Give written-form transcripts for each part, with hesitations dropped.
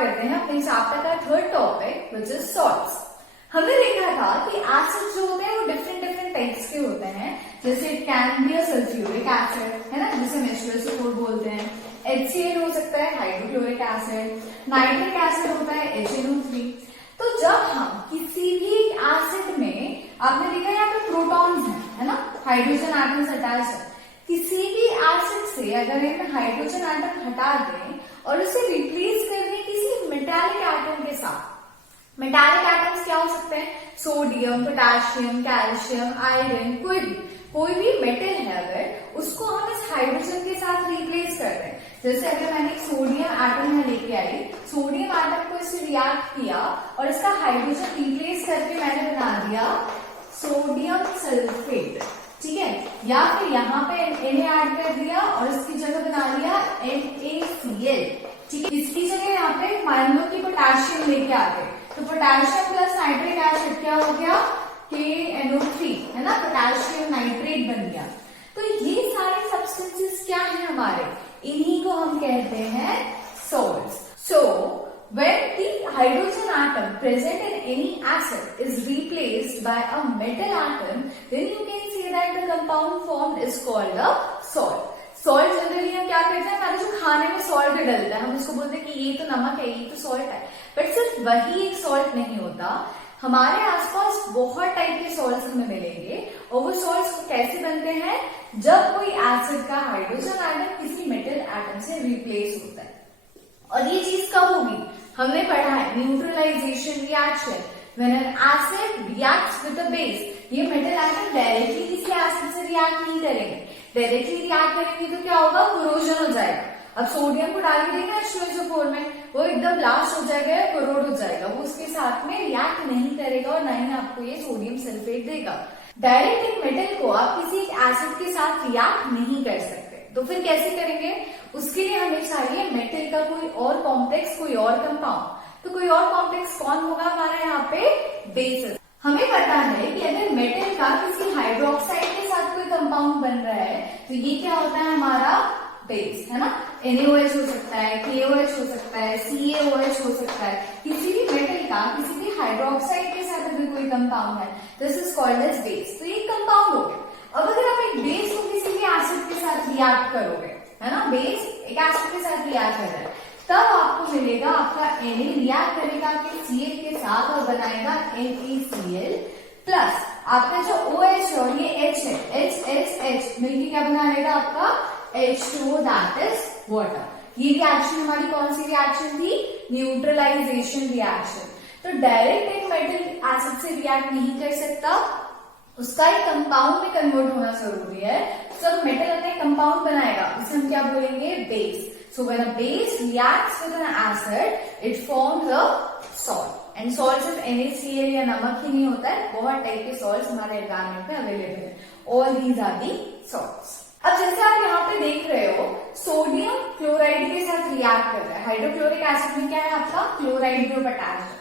करते हैं अपने चैप्टर का third topic which is salts. हमने देखा था कि एसिड जो होते हैं वो डिफरेंट डिफरेंट टाइप्स के होते हैं, जैसे it can be a sulphuric acid, है ना, जिसे H2SO4 बोलते हैं, HCl हो सकता है हाइड्रोक्लोरिक एसिड, नाइट्रिक एसिड होता है HNO3। तो जब हम किसी भी एसिड में, आपने देखा यहाँ पे प्रोटॉन्स हैं, है ना, हाइड्रोजन एटम्स अटैच है, किसी भी एसिड से अगर हम हाइड्रोजन एटम हटा दें और उसे रिप्लेस कर दें किसी मेटालिक एटम के साथ, मेटालिक एटम्स क्या हो सकते हैं, सोडियम, पोटेशियम, कैल्शियम, आयरन, कोई भी मेटल है, अगर उसको हम इस हाइड्रोजन के साथ रिप्लेस कर दें, जैसे अगर मैंने एक सोडियम एटम में लेके आई, सोडियम एटम को इससे रिएक्ट किया और इसका हाइड्रोजन रिप्लेस करके मैंने बना दिया सोडियम सल्फेट, ठीक है, या फिर यहाँ पे Na ऐड कर दिया और इसकी जगह बना लिया NaCl, ठीक है। इसकी जगह यहाँ पे मान लो कि पोटेशियम लेके आ गए, तो पोटेशियम प्लस नाइट्रिक एसिड क्या हो गया, KNO3, है ना, पोटेशियम नाइट्रेट बन गया। तो ये सारे सब्सटेंसेस क्या है हमारे, इन्हीं को हम कहते हैं salts. So when the hydrogen atom present in any acid is replaced by a metal atom, then you can say that the compound formed is called a salt. Salt generally हम क्या करते हैं, हमारे जो खाने में सॉल्ट डलता है हम उसको बोलते हैं कि ये तो नमक है, ये तो सॉल्ट है, बट सिर्फ वही एक सॉल्ट नहीं होता, हमारे आसपास बहुत टाइप के सॉल्ट्स हमें मिलेंगे और वो सॉल्ट्स कैसे बनते हैं, जब कोई एसिड का हाइड्रोजन एटम किसी मेटल एटम से रिप्लेस होता है। और ये चीज कब होगी, हमने पढ़ा है neutralisation reaction, when an acid reacts with a base, ये मेटल एटम डायरेक्टली किसी एसिड से रिएक्ट नहीं करेंगे, डायरेक्टली रिएक्ट करेंगे तो क्या होगा, कोरोजन हो जाएगा। अब सोडियम को डाल के देखना H2SO4 में, वो एकदम ब्लास्ट हो जाएगा या कोरोड हो जाएगा, वो उसके साथ में रिएक्ट नहीं करेगा और ना ही आपको ये सोडियम सल्फेट देगा। डायरेक्ट एक मेटल को आप किसी एक एसिड के साथ रिएक्ट नहीं कर सकते, तो फिर कैसे करेंगे, उसके लिए हमें चाहिए मेटल का कोई और कॉम्प्लेक्स, कोई और कंपाउंड। तो कोई और कॉम्प्लेक्स कौन होगा हमारा यहाँ पे, बेस। हमें पता है कि अगर मेटल का किसी हाइड्रोक्साइड के साथ कोई कंपाउंड बन रहा है तो ये क्या होता है हमारा बेस, है ना, NaOH हो सकता है, KOH हो सकता है, CaOH हो सकता है, किसी भी मेटल का किसी भी हाइड्रोक्साइड के साथ अगर कोई कंपाउंड है, this is called as base. तो ये कंपाउंड हो गया। अब अगर आप एक बेस को किसी भी एसिड के साथ रिएक्ट करोगे, है ना, बेस एक एसिड के साथ रिएक्ट कर रहा है, तब आपको मिलेगा आपका Na रिएक्ट करेगा कि Cl के साथ और बनाएगा NaCl प्लस आपका जो OH और ये H है, H मिलकर क्या बना लेगा आपका H2O, दैट इज वाटर। ये रिएक्शन हमारी कौन सी रिएक्शन थी, न्यूट्रलाइजेशन रिएक्शन। तो डायरेक्ट एक मेटल एसिड से रिएक्ट नहीं कर सकता, उसका एक कंपाउंड में कन्वर्ट होना जरूरी है। जब मेटल अपने कंपाउंड बनाएगा उसे हम क्या बोलेंगे, base. So when a base reacts with N acid it forms a salt, and salt सिर्फ NaCl या नमक ही नहीं होता है, बहुत टाइप के सॉल्ट्स हमारे एनवायरमेंट में अवेलेबल है। All these are the salts. अब जैसे आप यहाँ पे देख रहे हो, सोडियम क्लोराइड के साथ रिएक्ट कर रहा है, हाइड्रोक्लोरिक एसिड में क्या है आपका क्लोराइड ग्रुप अटैच है,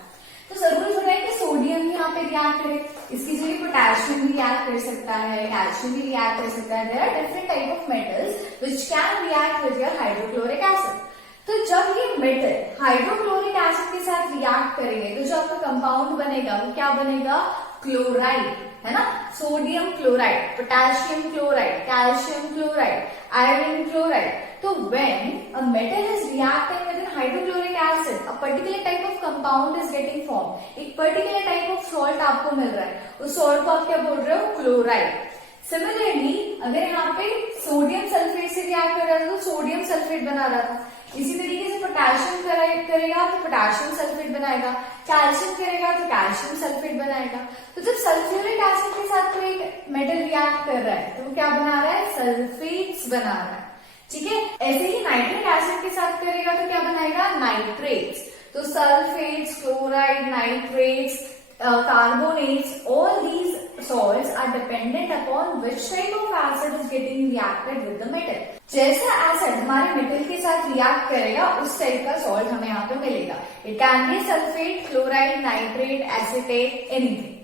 तो जरूरी हो रहा है कि सोडियम भी यहाँ पे रिएक्ट करे, इसकी जगह पोटेशियम भी रिएक्ट कर सकता है, कैल्शियम भी रिएक्ट कर सकता है। There are different type of metals which can react with your hydrochloric acid. तो जब ये मेटल हाइड्रोक्लोरिक एसिड के साथ रिएक्ट करेंगे तो जो आपका कंपाउंड बनेगा वो क्या बनेगा, क्लोराइड, है ना, sodium chloride, potassium chloride, calcium chloride, iron chloride. तो when a metal is reacting with a hydrochloric acid, a particular type of compound is getting formed, एक particular type of salt आपको मिल रहा है, उस salt को आप क्या बोल रहे हो, क्लोराइड। सिमिलरली अगर यहाँ पे सोडियम सल्फेट से रिएक्ट कर रहा था तो सोडियम सल्फेट बना रहा था, इसी तरीके से पोटेशियम करेगा तो पोटेशियम सल्फेट बनाएगा, कैल्शियम करेगा तो कैल्शियम सल्फेट बनाएगा। तो जब सल्फ्यूरिक एसिड के साथ कोई मेटल रिएक्ट कर रहा है तो वो क्या बना रहा है, सल्फेट्स बना रहा है, ठीक है। ऐसे ही नाइट्रिक एसिड के साथ करेगा तो क्या बनाएगा, नाइट्रेट्स। तो sulphates, chloride, nitrates, carbonates, all these salts are dependent upon which type of acid is getting reacted with the metal. जैसा एसिड हमारे मेटल के साथ रिएक्ट करेगा उस टाइप का सॉल्ट हमें यहाँ पे मिलेगा। It can be sulphate, chloride, nitrate, acetate, anything.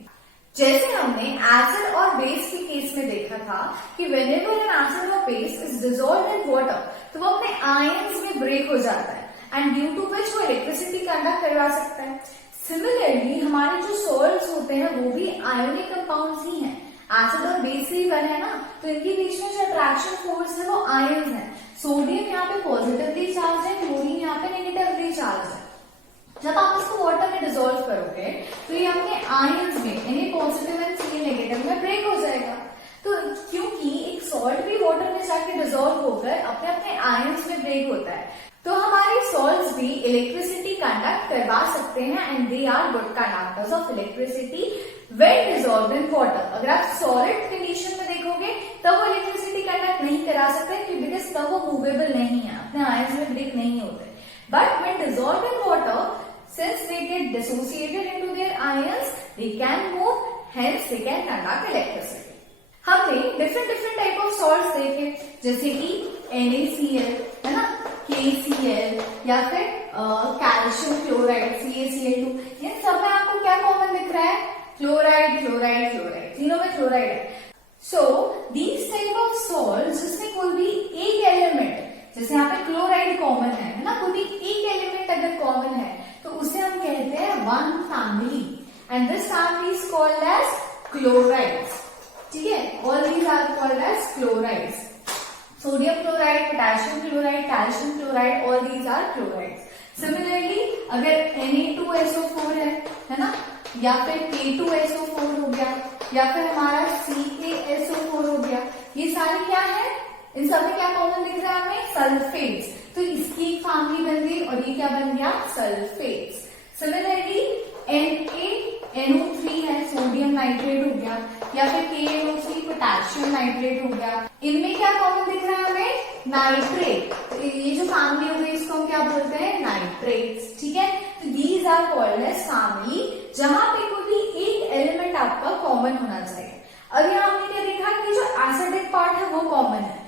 जैसे हमने एसिड और बेस के केस में देखा था कि whenever an acid or base is dissolved in water तो वो अपने आयंस में ब्रेक हो जाता है एंड ड्यू टू विच वो इलेक्ट्रिसिटी कंडक्ट करवा सकता है। सिमिलरली हमारे जो सॉल्ट्स होते हैं वो भी आयोनिक कंपाउंड्स ही हैं, एसिड और बेस से ही बने हैं ना, तो इनके बीच में जो अट्रैक्शन फोर्स है वो आयंस है। सोडियम यहाँ पे पॉजिटिवली चार्ज है, क्लोरीन यहाँ पे नेगेटिवली चार्ज है। जब आप इसको वाटर में डिसॉल्व करोगे तो ये अपने आयंस में यानी पॉजिटिव एंड सी नेगेटिव में ब्रेक हो जाएगा। तो क्योंकि एक सॉल्ट भी वाटर में जाके डिसॉल्व होकर अपने अपने आयंस में ब्रेक होता है, तो हमारे सॉल्ट्स भी इलेक्ट्रिसिटी कंडक्ट करवा सकते हैं and they are good conductors of electricity when dissolved in water. अगर आप सॉलिड कंडीशन में देखोगे तब वो इलेक्ट्रिसिटी कंडक्ट नहीं करा सकते बिकॉज तब वो मूवेबल नहीं है, अपने आयंस में ब्रेक नहीं होते। But when dissolved in water, since they get dissociated into their ions, they can move, hence they can conduct electricity. हमने different type of salts देखे, जैसे कि NaCl है ना, KCl या फिर कैल्शियम क्लोराइड CaCl2, इन सब में आपको क्या कॉमन दिख रहा है? क्लोराइड क्लोराइड क्लोराइड, तीनों में क्लोराइड है। So these type of salts जिसमें कोई भी एक एलिमेंट, जैसे यहाँ पे क्लोराइड कॉमन है ना, कोई भी एक एलिमेंट अगर कॉमन है तो उसे हम कहते हैं one family and this family is called as chlorides. ठीक है, all these are called as chlorides. Sodium chloride, potassium chloride, calcium chloride, all these are chlorides. Similarly अगर Na2SO4 है ना, या फिर K2SO4 हो गया, या फिर हमारा CaSO4 हो गया, ये सारे क्या है? इन सब में क्या कॉमन दिख रहा है हमें? सल्फेट्स। तो इसकी एक फैमिली बन गई और ये क्या बन गया? सल्फेट्स। सिमिलरली NaNO3 है, सोडियम नाइट्रेट हो गया, या फिर KNO3 पोटेशियम नाइट्रेट हो गया। इनमें क्या कॉमन दिख रहा है हमें? नाइट्रेट। तो ये जो फैमिली हो गई इसको हम क्या बोलते हैं? नाइट्रेट्स। ठीक है, तो these are called as family, जहां पे कोई भी एक एलिमेंट आपका कॉमन होना चाहिए। अब यहाँ हमने क्या देखा कि जो एसिडिक पार्ट है वो कॉमन है।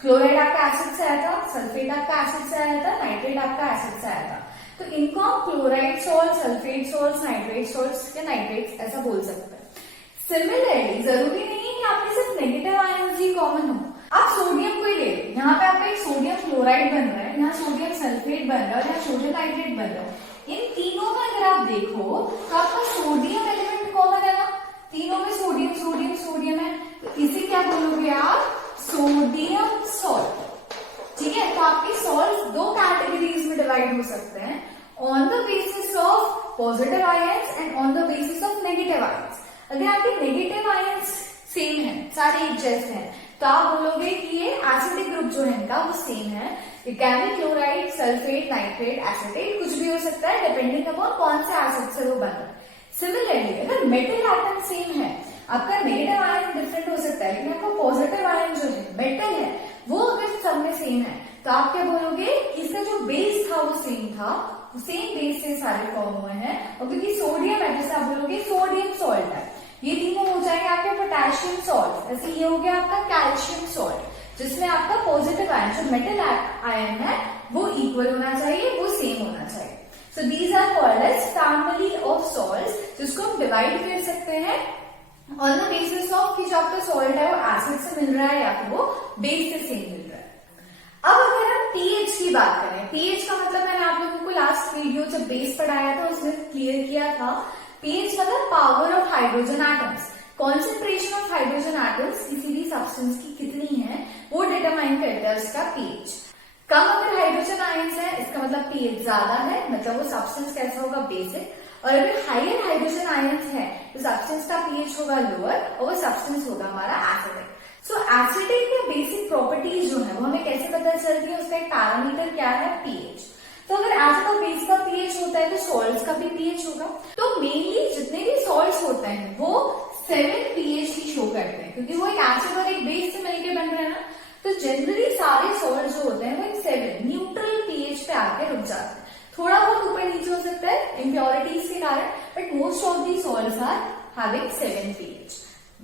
क्लोराइड आपका एसिड से आया था, सल्फेट आपका एसिड से आया था, नाइट्रेट आपका एसिड से आया था। तो इनको हम chloride salt, sulphate salt, nitrate salt या नाइट्रेट्स ऐसा बोल सकते हैं। सिमिलरली जरूरी नहीं है कि आपके सिर्फ नेगेटिव आयंस ही कॉमन हो। आप सोडियम को ही ले लो, यहाँ पे आपका एक सोडियम क्लोराइड बन रहा है, यहाँ सोडियम सल्फेट बन रहा है, यहाँ सोडियम नाइट्रेट बन रहा है। इन तीनों में अगर आप देखो तो आपका सोडियम एलिमेंट कॉमन है ना, तीनों में सोडियम सोडियम सोडियम है, तो इसे क्या बोलोगे आप? Sodium salt. ठीक है, तो आपके सॉल्ट दो कैटेगरीज में डिवाइड हो सकते हैं, on the basis of positive ions and on the basis of negative ions. अगर आपके नेगेटिव आयंस सेम है, सारे एक जैसे हैं, तो आप बोलोगे कि ये एसिडिक ग्रुप जो है इनका वो सेम है। It can be chloride, sulphate, nitrate, acetate, कुछ भी हो सकता है डिपेंडिंग अपॉन कौन से एसिड से वो बन रहा है। सिमिलरली अगर मेटल एटम सेम है, आपका नेगेटिव आयन डिफरेंट हो सकता है, लेकिन आपका पॉजिटिव आयन जो है मेटल है वो अगर सब में सेम है, तो आप क्या बोलोगे? इसका जो बेस था वो सेम था, सेम बेस से सारे फॉर्म हुए हैं। और क्योंकि सोडियम है, जैसे आप बोलोगे सोडियम सॉल्ट है, ये तीनों हो जाएंगे आपके पोटेशियम सॉल्ट। ऐसे ये हो गया आपका कैल्शियम सॉल्ट, जिसमें आपका पॉजिटिव आयन जो मेटल आयन है वो इक्वल होना चाहिए, वो सेम होना चाहिए। So these are called as family of salts, जिसको हम डिवाइड कर सकते हैं ऑन द बेसिस ऑफ कि जो आपका सॉल्ट है वो एसिड से मिल रहा है या फिर वो बेस से सेम मिल रहा है। अब अगर हम पीएच की बात करें, पीएच का मतलब मैंने आप लोगों को लास्ट वीडियो जब बेस पढ़ाया था उसमें क्लियर किया था। पीएच मतलब power of hydrogen atoms, concentration of hydrogen atoms किसी भी सब्सटेंस की कितनी है वो डिटरमाइन करता है उसका पीएच। कम अगर हाइड्रोजन आयंस है इसका मतलब पीएच ज्यादा है, मतलब वो सब्सटेंस कैसा होगा? बेसिक। और अगर हायर हाइड्रोजन आयंस है तो सब्सटेंस का पीएच होगा लोअर और वो सब्सटेंस होगा हमारा एसिडिक। सो एसिडिक के बेसिक प्रॉपर्टीज जो है वो हमें कैसे पता चलती है? उसका एक पैरामीटर क्या है? पीएच। तो अगर एसिड और बेस का पीएच होता है तो सॉल्ट्स का भी पीएच होगा। तो मेनली जितने भी सॉल्ट्स होते हैं वो 7 पीएच ही शो करते हैं, क्योंकि वो एक एसिड और एक बेस से मिलकर बन रहे हैं ना। तो जनरली सारे सॉल्ट जो होते हैं वो एक 7 न्यूट्रल पीएच पे आके रुक जाते हैं। थोड़ा बहुत ऊपर नीचे हो सकता है इम्प्योरिटीज के कारण, but most of the salts are having 7 pH.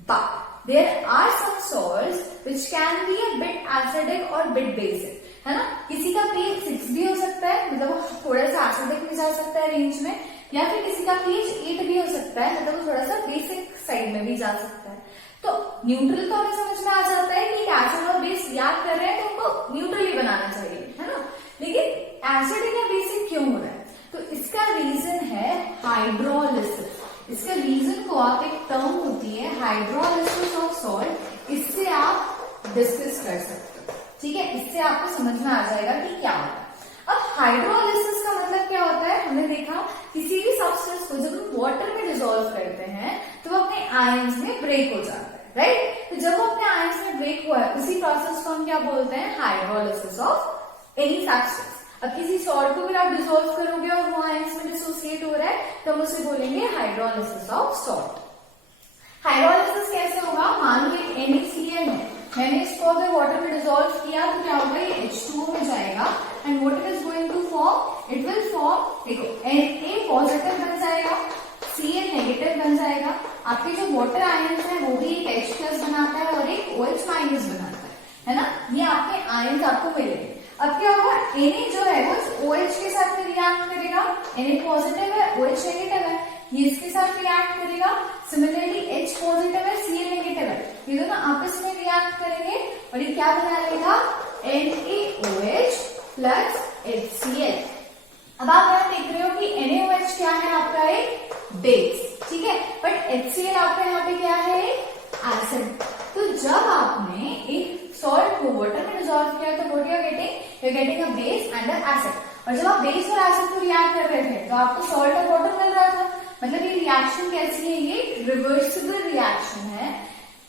But there are some salts which can be a bit acidic or bit basic, है ना। किसी का pH 6 भी हो सकता है, मतलब वो थोड़ा सा एसिडिक में जा सकता है रेंज में, या फिर किसी का pH 8 भी हो सकता है, मतलब वो थोड़ा सा बेसिक साइड में भी जा सकता है। तो न्यूट्रल तो हमें समझ में आ जाता है कि एसिड और बेस याद कर रहे हैं तो उनको न्यूट्रल ही बनाना चाहिए, है ना। लेकिन एसिडिक या बेसिक क्यों हो रहा है? तो इसका रीजन है हाइड्रोलिसिस। इसका रीजन को आप एक टर्म होती है हाइड्रोलिसिस ऑफ सॉल्ट, इससे आप डिस्कस कर सकते हो, ठीक है। इससे आपको समझ में आ जाएगा कि क्या होता है। अब हाइड्रोलिसिस का मतलब क्या होता है? हमने देखा किसी भी सब्सटेंस को जब हम वाटर में डिसॉल्व करते हैं तो वो अपने आयंस में ब्रेक हो जाता है, राइट। तो जब वो अपने आयंस में ब्रेक हुआ है उसी प्रोसेस को हम क्या बोलते हैं? Hydrolysis of any substance. अब किसी सॉल्ट को भी आप डिसॉल्व करोगे और वो आयंस में डिसोसिएट हो रहा है तो हम उसे बोलेंगे हाइड्रोलिसिस ऑफ सॉल्ट। हाइड्रोलिसिस कैसे होगा? मान लो NaCl है, मैंने इसको अगर वाटर में डिसॉल्व किया तो क्या होगा? ये H2O में जाएगा and what it is going to form? It will form, देखो Na पॉजिटिव बन जाएगा, Cl नेगेटिव बन जाएगा। आपके जो वाटर आयंस है वो भी एक H+ बनाता है और एक OH- बनाता है ना। ये आपके आयंस आपको मिलेंगे। अब क्या होगा? Na जो है वो OH के साथ में रिएक्ट करेगा, Na पॉजिटिव है, OH नेगेटिव है, ये इसके साथ रिएक्ट करेगा। सिमिलरली H पॉजिटिव है, Cl नेगेटिव है, ये दोनों आपस में रिएक्ट करेंगे और ये क्या बना लेगा? NaOH plus HCl। अब आप यहाँ देख रहे हो कि NaOH क्या है? आपका एक बेस, ठीक है, बट HCl आपका यहाँ पे क्या है? एसिड। तो जब आपने एक सॉल्ट को वाटर में डिसॉल्व किया तो what you are getting a base and a acid. और जब आप बेस और एसिड को रिएक्ट कर रहे थे तो आपको सॉल्ट और वाटर मिल रहा था। मतलब ये रिएक्शन कैसी है? ये रिवर्सिबल रिएक्शन है।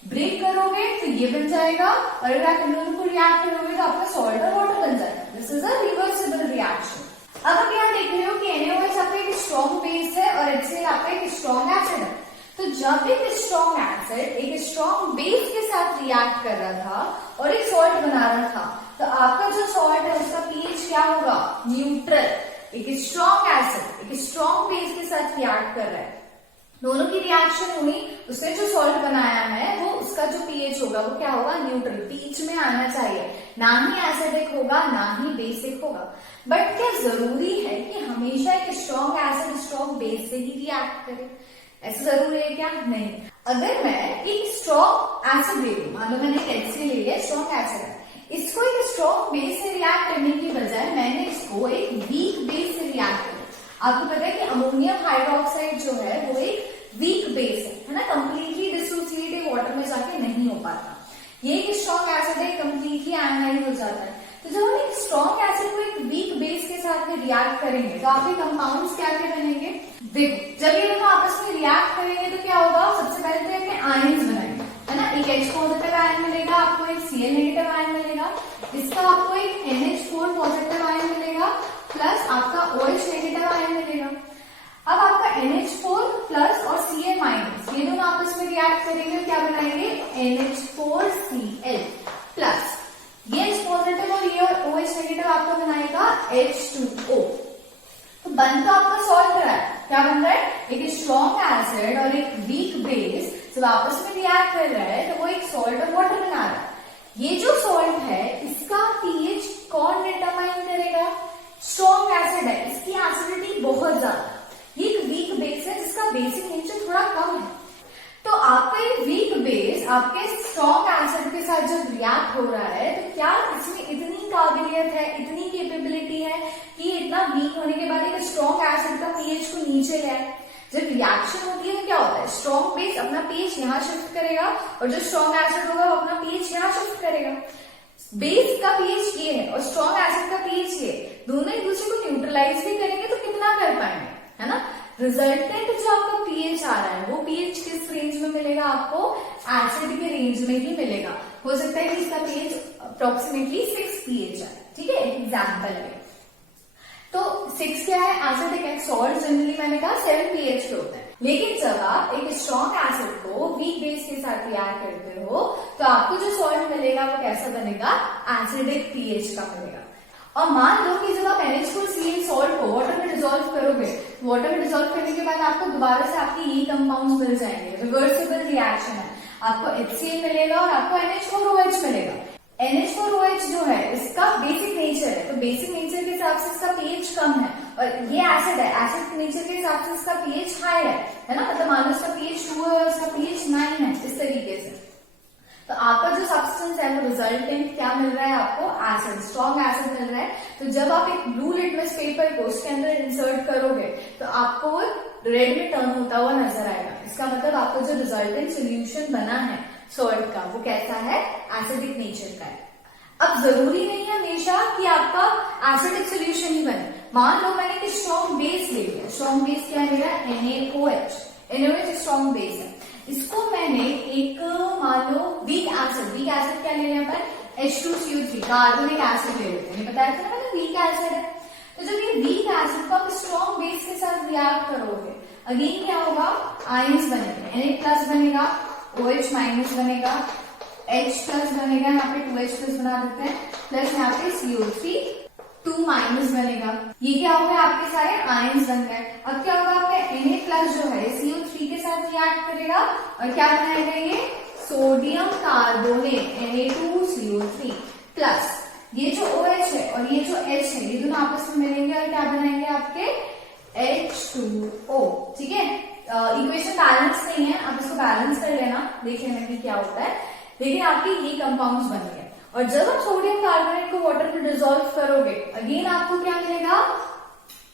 ब्रेक करोगे तो ये बन जाएगा और अगर आप इन दोनों को रिएक्ट करोगे तो आपका सॉल्ट और वाटर बन जाएगा। This is a reversible reaction. अब आप यहाँ देख रहे हो कि NaOH आपका एक स्ट्रॉन्ग बेस है और HCl आपका एक स्ट्रॉन्ग एसिड है। तो जब एक स्ट्रॉन्ग एसिड एक स्ट्रॉन्ग बेस के साथ रिएक्ट कर रहा था और एक सॉल्ट बना रहा था तो आपका जो सॉल्ट है उसका पीएच क्या होगा? न्यूट्रल। एक स्ट्रॉन्ग एसिड एक स्ट्रॉन्ग बेस के साथ रिएक्ट कर रहा है, दोनों की रिएक्शन हुई, उसने जो सॉल्ट बनाया है वो उसका जो पीएच होगा वो क्या होगा? न्यूट्रल, बीच में आना चाहिए, ना ही एसिडिक होगा ना ही बेसिक होगा। बट क्या जरूरी है कि हमेशा एक स्ट्रॉन्ग एसिड स्ट्रॉन्ग बेस से ही रिएक्ट करे? ऐसा जरूरी है क्या? नहीं। अगर मैं एक स्ट्रॉन्ग एसिड ले लूं, मान लो मैंने HCl ले लिया, स्ट्रॉन्ग एसिड है, इसको एक स्ट्रॉन्ग बेस से रिएक्ट करने की बजाय मैंने इसको एक वीक बेस से रिएक्ट किया। आपको पता है कि अमोनियम हाइड्रोक्साइड जो है वो एक वीक बेस है ना, कंप्लीटली डिसोसिएट वाटर में जाके नहीं हो पाता। ये एक स्ट्रॉन्ग एसिड है, कंप्लीटली आयनाइज हो जाता है। तो जब हम एक स्ट्रॉन्ग एसिड को एक वीक बेस के साथ में रिएक्ट करेंगे तो आपके कंपाउंड्स क्या क्या बनेंगे? देखो, जब ये दोनों आपस में रिएक्ट करेंगे तो क्या होगा? सबसे पहले तो अपने आयंस बनाएंगे, है ना। एक H पॉजिटिव आयन मिलेगा आपको, एक Cl नेगेटिव आयन मिलेगा, इसका आपको एक NH4 पॉजिटिव आयन मिलेगा प्लस आपका OH नेगेटिव आयन मिलेगा। अब आपका NH4 प्लस और Cl माइनस ये दोनों आपस में रिएक्ट करेंगे, क्या बनाएंगे? NH4Cl प्लस ये H पॉजिटिव और ये OH नेगेटिव आपका बनाएगा H2O। तो बन तो आपका सॉल्ट रहा है, क्या बन रहा है? एक स्ट्रॉन्ग एसिड और एक वीक बेस जब आपस में रिएक्ट कर रहा है तो वो एक सॉल्ट और वाटर बना रहा है। ये जो सॉल्ट है इसका पीएच कौन डिटरमाइन करेगा? स्ट्रॉन्ग एसिड है, इसकी एसिडिटी बहुत ज्यादा। ये एक वीक बेस है जिसका बेसिक नेचर थोड़ा कम है। तो आपका ये वीक बेस आपके स्ट्रॉन्ग एसिड के साथ जब रिएक्ट हो रहा है तो क्या इसमें इतनी काबिलियत है, इतनी कैपेबिलिटी है कि इतना वीक होने के बाद एक स्ट्रॉन्ग एसिड का पीएच को नीचे ले आए? जब रिएक्शन होती है तो क्या होता है? स्ट्रॉन्ग बेस अपना पीएच यहाँ शिफ्ट करेगा और जो स्ट्रॉन्ग एसिड होगा वो अपना पीएच यहाँ शिफ्ट करेगा। बेस का पीएच ये है और स्ट्रॉन्ग एसिड का पीएच ये, दोनों एक दूसरे को न्यूट्रलाइज भी करेंगे तो कितना कर पाएंगे, है ना। रिजल्टेंट जो आपका पीएच आ रहा है वो पीएच किस रेंज में मिलेगा आपको? एसिड के रेंज में ही मिलेगा। हो सकता है कि इसका पीएच अप्रोक्सीमेटली 6 पीएच है, ठीक है, एग्जाम्पल है। तो 6 क्या है? एसिडिक है। सॉल्ट जनरली मैंने कहा 7 पीएच के होते हैं, लेकिन जब आप एक स्ट्रॉन्ग एसिड को वीक बेस के साथ रिएक्ट करते हो तो आपको जो सॉल्ट मिलेगा वो कैसा बनेगा? एसिडिक पीएच का मिलेगा। और मान लो कि जब आप NH4Cl सॉल्ट को वाटर में डिसॉल्व करोगे, वाटर में डिसॉल्व करने के बाद आपको दोबारा से आपके ये कंपाउंड्स मिल जाएंगे, रिवर्सिबल रिएक्शन है। आपको HCl मिलेगा और आपको NH4OH मिलेगा। NH4OH जो है इसका बेसिक नेचर है, तो बेसिक नेचर के हिसाब से इसका पीएच कम है और ये एसिड है, एसिड के नेचर के हिसाब से इसका पीएच हाई है ना। मतलब मान लो इसका पीएच 2 है और इसका पीएच 9 है, इस तरीके से। तो आपका जो सब्सटेंस है वो रिजल्टेंट क्या मिल रहा है आपको, एसिड, स्ट्रॉन्ग एसिड मिल रहा है। तो जब आप एक ब्लू लिटमस पेपर को उसके अंदर इंसर्ट करोगे तो आपको वो रेड में टर्न होता हुआ नजर आएगा। इसका मतलब आपको जो रिजल्टेंट सोल्यूशन बना है सॉल्ट का वो कैसा है, एसिडिक नेचर का है। अब जरूरी नहीं है हमेशा कि आपका एसिडिक सोल्यूशन ही बने। मान लो मैंने एक स्ट्रॉन्ग बेस ले लिया, स्ट्रॉन्ग बेस क्या है मेरा, NaOH, NaOH स्ट्रॉन्ग बेस है। इसको मैंने एक मान लो वीक एसिड क्या ले लिया पर H2CO3 कार्बोनिक एसिड ले लेते हैं, बताया था ना मैंने वीक एसिड है। तो जब ये वीक एसिड को आप स्ट्रॉन्ग बेस के साथ रिएक्ट करोगे, अगेन क्या होगा, आयंस बनेंगे, Na+ बनेगा, OH- बनेगा, H+ बनेगा, यहाँ पे 2H+ बना देते हैं, प्लस यहाँ पे CO3 2- बनेगा। ये क्या हो गया, आपके सारे आयंस बन गए। अब क्या होगा, आपका Na+ जो है CO3 के साथ रिएक्ट करेगा और क्या बनाएगा, ये सोडियम कार्बोनेट Na2CO3 प्लस ये जो OH है और ये जो H है, ये दोनों आपस में मिलेंगे और क्या बनाएंगे आपके H2O। ठीक है, इक्वेशन बैलेंस नहीं है, आप इसको बैलेंस कर लेना, देख लेना कि क्या होता है। लेकिन आपके ये कंपाउंड्स बन गए और जब आप सोडियम कार्बोनेट को वाटर में डिसॉल्व करोगे, अगेन आपको क्या मिलेगा,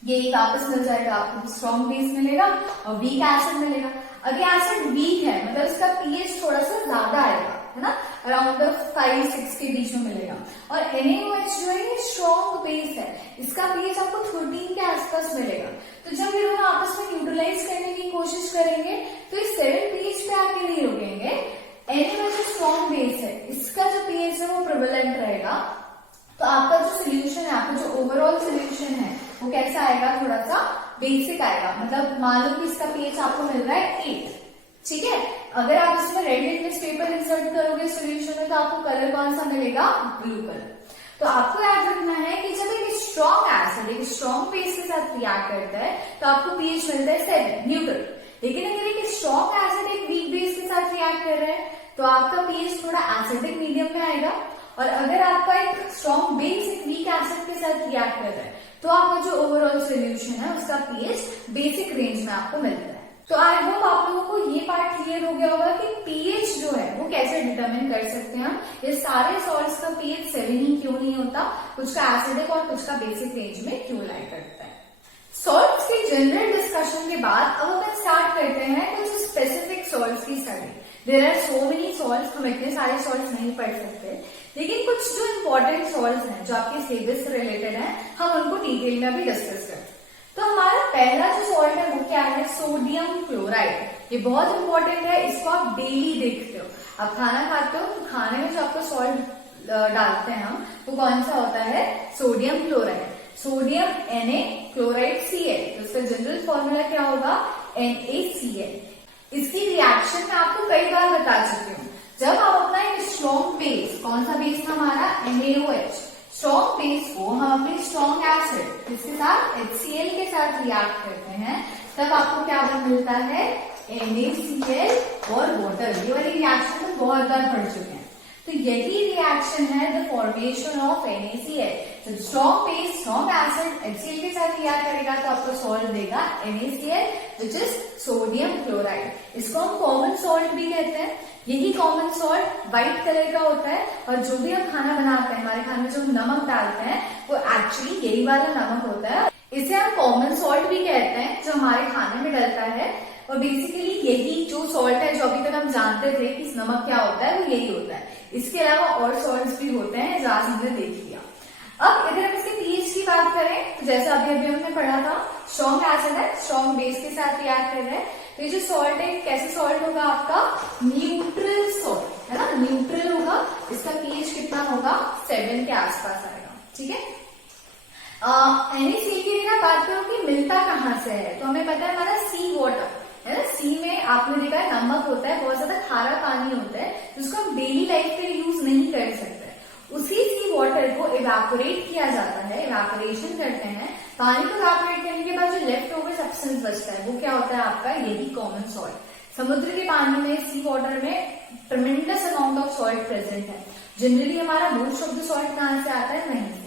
ये वापस मिल जाएगा, आपको स्ट्रॉन्ग बेस मिलेगा और वीक एसिड मिलेगा। अगर एसिड वीक है मतलब इसका पीएच थोड़ा सा ज्यादा आएगा, है ना, अराउंड 5-6 के बीच में मिलेगा। और NaOH जो है ये स्ट्रॉन्ग बेस है, इसका पीएच आपको 13 के आसपास मिलेगा। तो जब ये दोनों आपस में न्यूट्रलाइज करने की कोशिश करेंगे तो इस 7 पीएच पे आके नहीं रुकेंगे। NaOH जो स्ट्रॉन्ग बेस है, इसका जो पीएच है वो प्रिवेलेंट रहेगा। तो आपका जो सोल्यूशन है, आपका जो ओवरऑल सोल्यूशन है वो कैसा आएगा, थोड़ा सा बेसिक आएगा। मतलब मान लो कि इसका पीएच आपको मिल रहा है 8, ठीक है। अगर आप इसमें रेड लिटमस पेपर इंसर्ट करोगे सोल्यूशन में तो आपको कलर कौन सा मिलेगा, ब्लू कलर। तो आपको याद रखना है कि जब एक स्ट्रॉन्ग एसिड एक स्ट्रॉन्ग बेस के साथ रिएक्ट करता है तो आपको पीएच मिलता है 7 न्यूट्रल। लेकिन अगर एक स्ट्रॉन्ग एसिड एक वीक बेस के साथ रिएक्ट कर रहा है तो आपका पीएच थोड़ा एसिडिक मीडियम में आएगा। और अगर आपका एक स्ट्रॉन्ग बेस एक वीक एसिड के साथ रिएक्ट कर रहा है तो आपका जो ओवरऑल सोल्यूशन है उसका पीएच बेसिक रेंज में आपको मिलता है। तो आई होप आप लोगों को ये पार्ट क्लियर हो गया होगा कि पीएच जो है वो कैसे डिटरमिन कर सकते हैं हम। ये सारे सॉल्ट्स का पीएच 7 ही क्यों नहीं होता, कुछ का एसिडिक और कुछ का बेसिक रेंज में क्यों लाई करता है। सॉल्ट्स के जनरल डिस्कशन के बाद अब अपन स्टार्ट करते हैं कुछ स्पेसिफिक सॉल्ट्स की स्टडी। There are so many salts, हम इतने सारे सॉल्ट्स नहीं पढ़ सकते, लेकिन कुछ जो इंपॉर्टेंट सॉल्ट्स हैं जो आपके सिलेबस से रिलेटेड हैं हम उनको डिटेल में भी डिस्कस करते हैं। तो हमारा पहला जो सॉल्ट है वो क्या है, सोडियम क्लोराइड। ये बहुत इंपॉर्टेंट है, इसको आप डेली देखते हो। आप खाना खाते हो तो खाने में जो आपको सॉल्ट डालते हैं हम वो कौन सा होता है, sodium chloride. Sodium Na chloride Cl, तो इसका जनरल फॉर्मूला क्या होगा, NaCl। इसकी रिएक्शन मैं आपको कई बार बता चुकी हूँ। जब आप अपना एक स्ट्रॉन्ग बेस, कौन सा बेस था हमारा, NaOH, स्ट्रॉन्ग बेस को हम अपने स्ट्रॉन्ग एसिड इसके साथ HCl के साथ रिएक्ट करते हैं तब आपको क्या मिलता है, NaCl और वाटर। ये वाली रिएक्शन में बहुत बार पढ़ चुके हैं। तो यही रिएक्शन है द फॉर्मेशन ऑफ NaCl। जब strong base strong acid HCl के साथ रिएक्ट करेगा तो आपको सॉल्ट देगा NaCl which is sodium chloride. इसको हम कॉमन सॉल्ट भी कहते हैं। यही कॉमन सॉल्ट व्हाइट कलर का होता है और जो भी हम खाना बनाते हैं, हमारे खाने में जो नमक डालते हैं वो एक्चुअली यही वाला नमक होता है। इसे हम कॉमन सॉल्ट भी कहते हैं जो हमारे खाने में डलता है। और बेसिकली यही जो सॉल्ट है जो अभी तक हम जानते थे कि नमक क्या होता है वो यही होता है। इसके अलावा और सॉल्ट्स भी होते हैं जो आज हमने देख लिया। अब इधर हम इसके पीएच की बात करें तो जैसे अभी हमने पढ़ा था, स्ट्रॉन्ग एसिड है, स्ट्रॉन्ग बेस के साथ रिएक्ट कर रहे हैं, तो ये जो सॉल्ट है कैसे सॉल्ट होगा आपका, न्यूट्रल सॉल्ट है ना, न्यूट्रल होगा। इसका पीएच कितना होगा, 7 के आसपास आएगा। ठीक है, NaCl की ना बात करो कि मिलता कहाँ से है, तो हमें पता है हमारा सी वाटर है ना। सी में आपने देखा है नमक होता है, बहुत ज्यादा खारा पानी होता है जिसको हम डेली लाइफ पे यूज नहीं कर सकते। उसी सी वाटर को इवेपोरेट किया जाता है, इवेपोरेशन करते हैं। पानी को इवेपोरेट करने के बाद जो लेफ्ट ओवर सब्सटेंस बचता है वो क्या होता है आपका, यही कॉमन सॉल्ट। समुद्र के पानी में, सी वाटर में ट्रेमेंडस अमाउंट ऑफ सॉल्ट प्रेजेंट है। जनरली हमारा मोस्ट ऑफ द सॉल्ट कहाँ से आता है, नहीं से।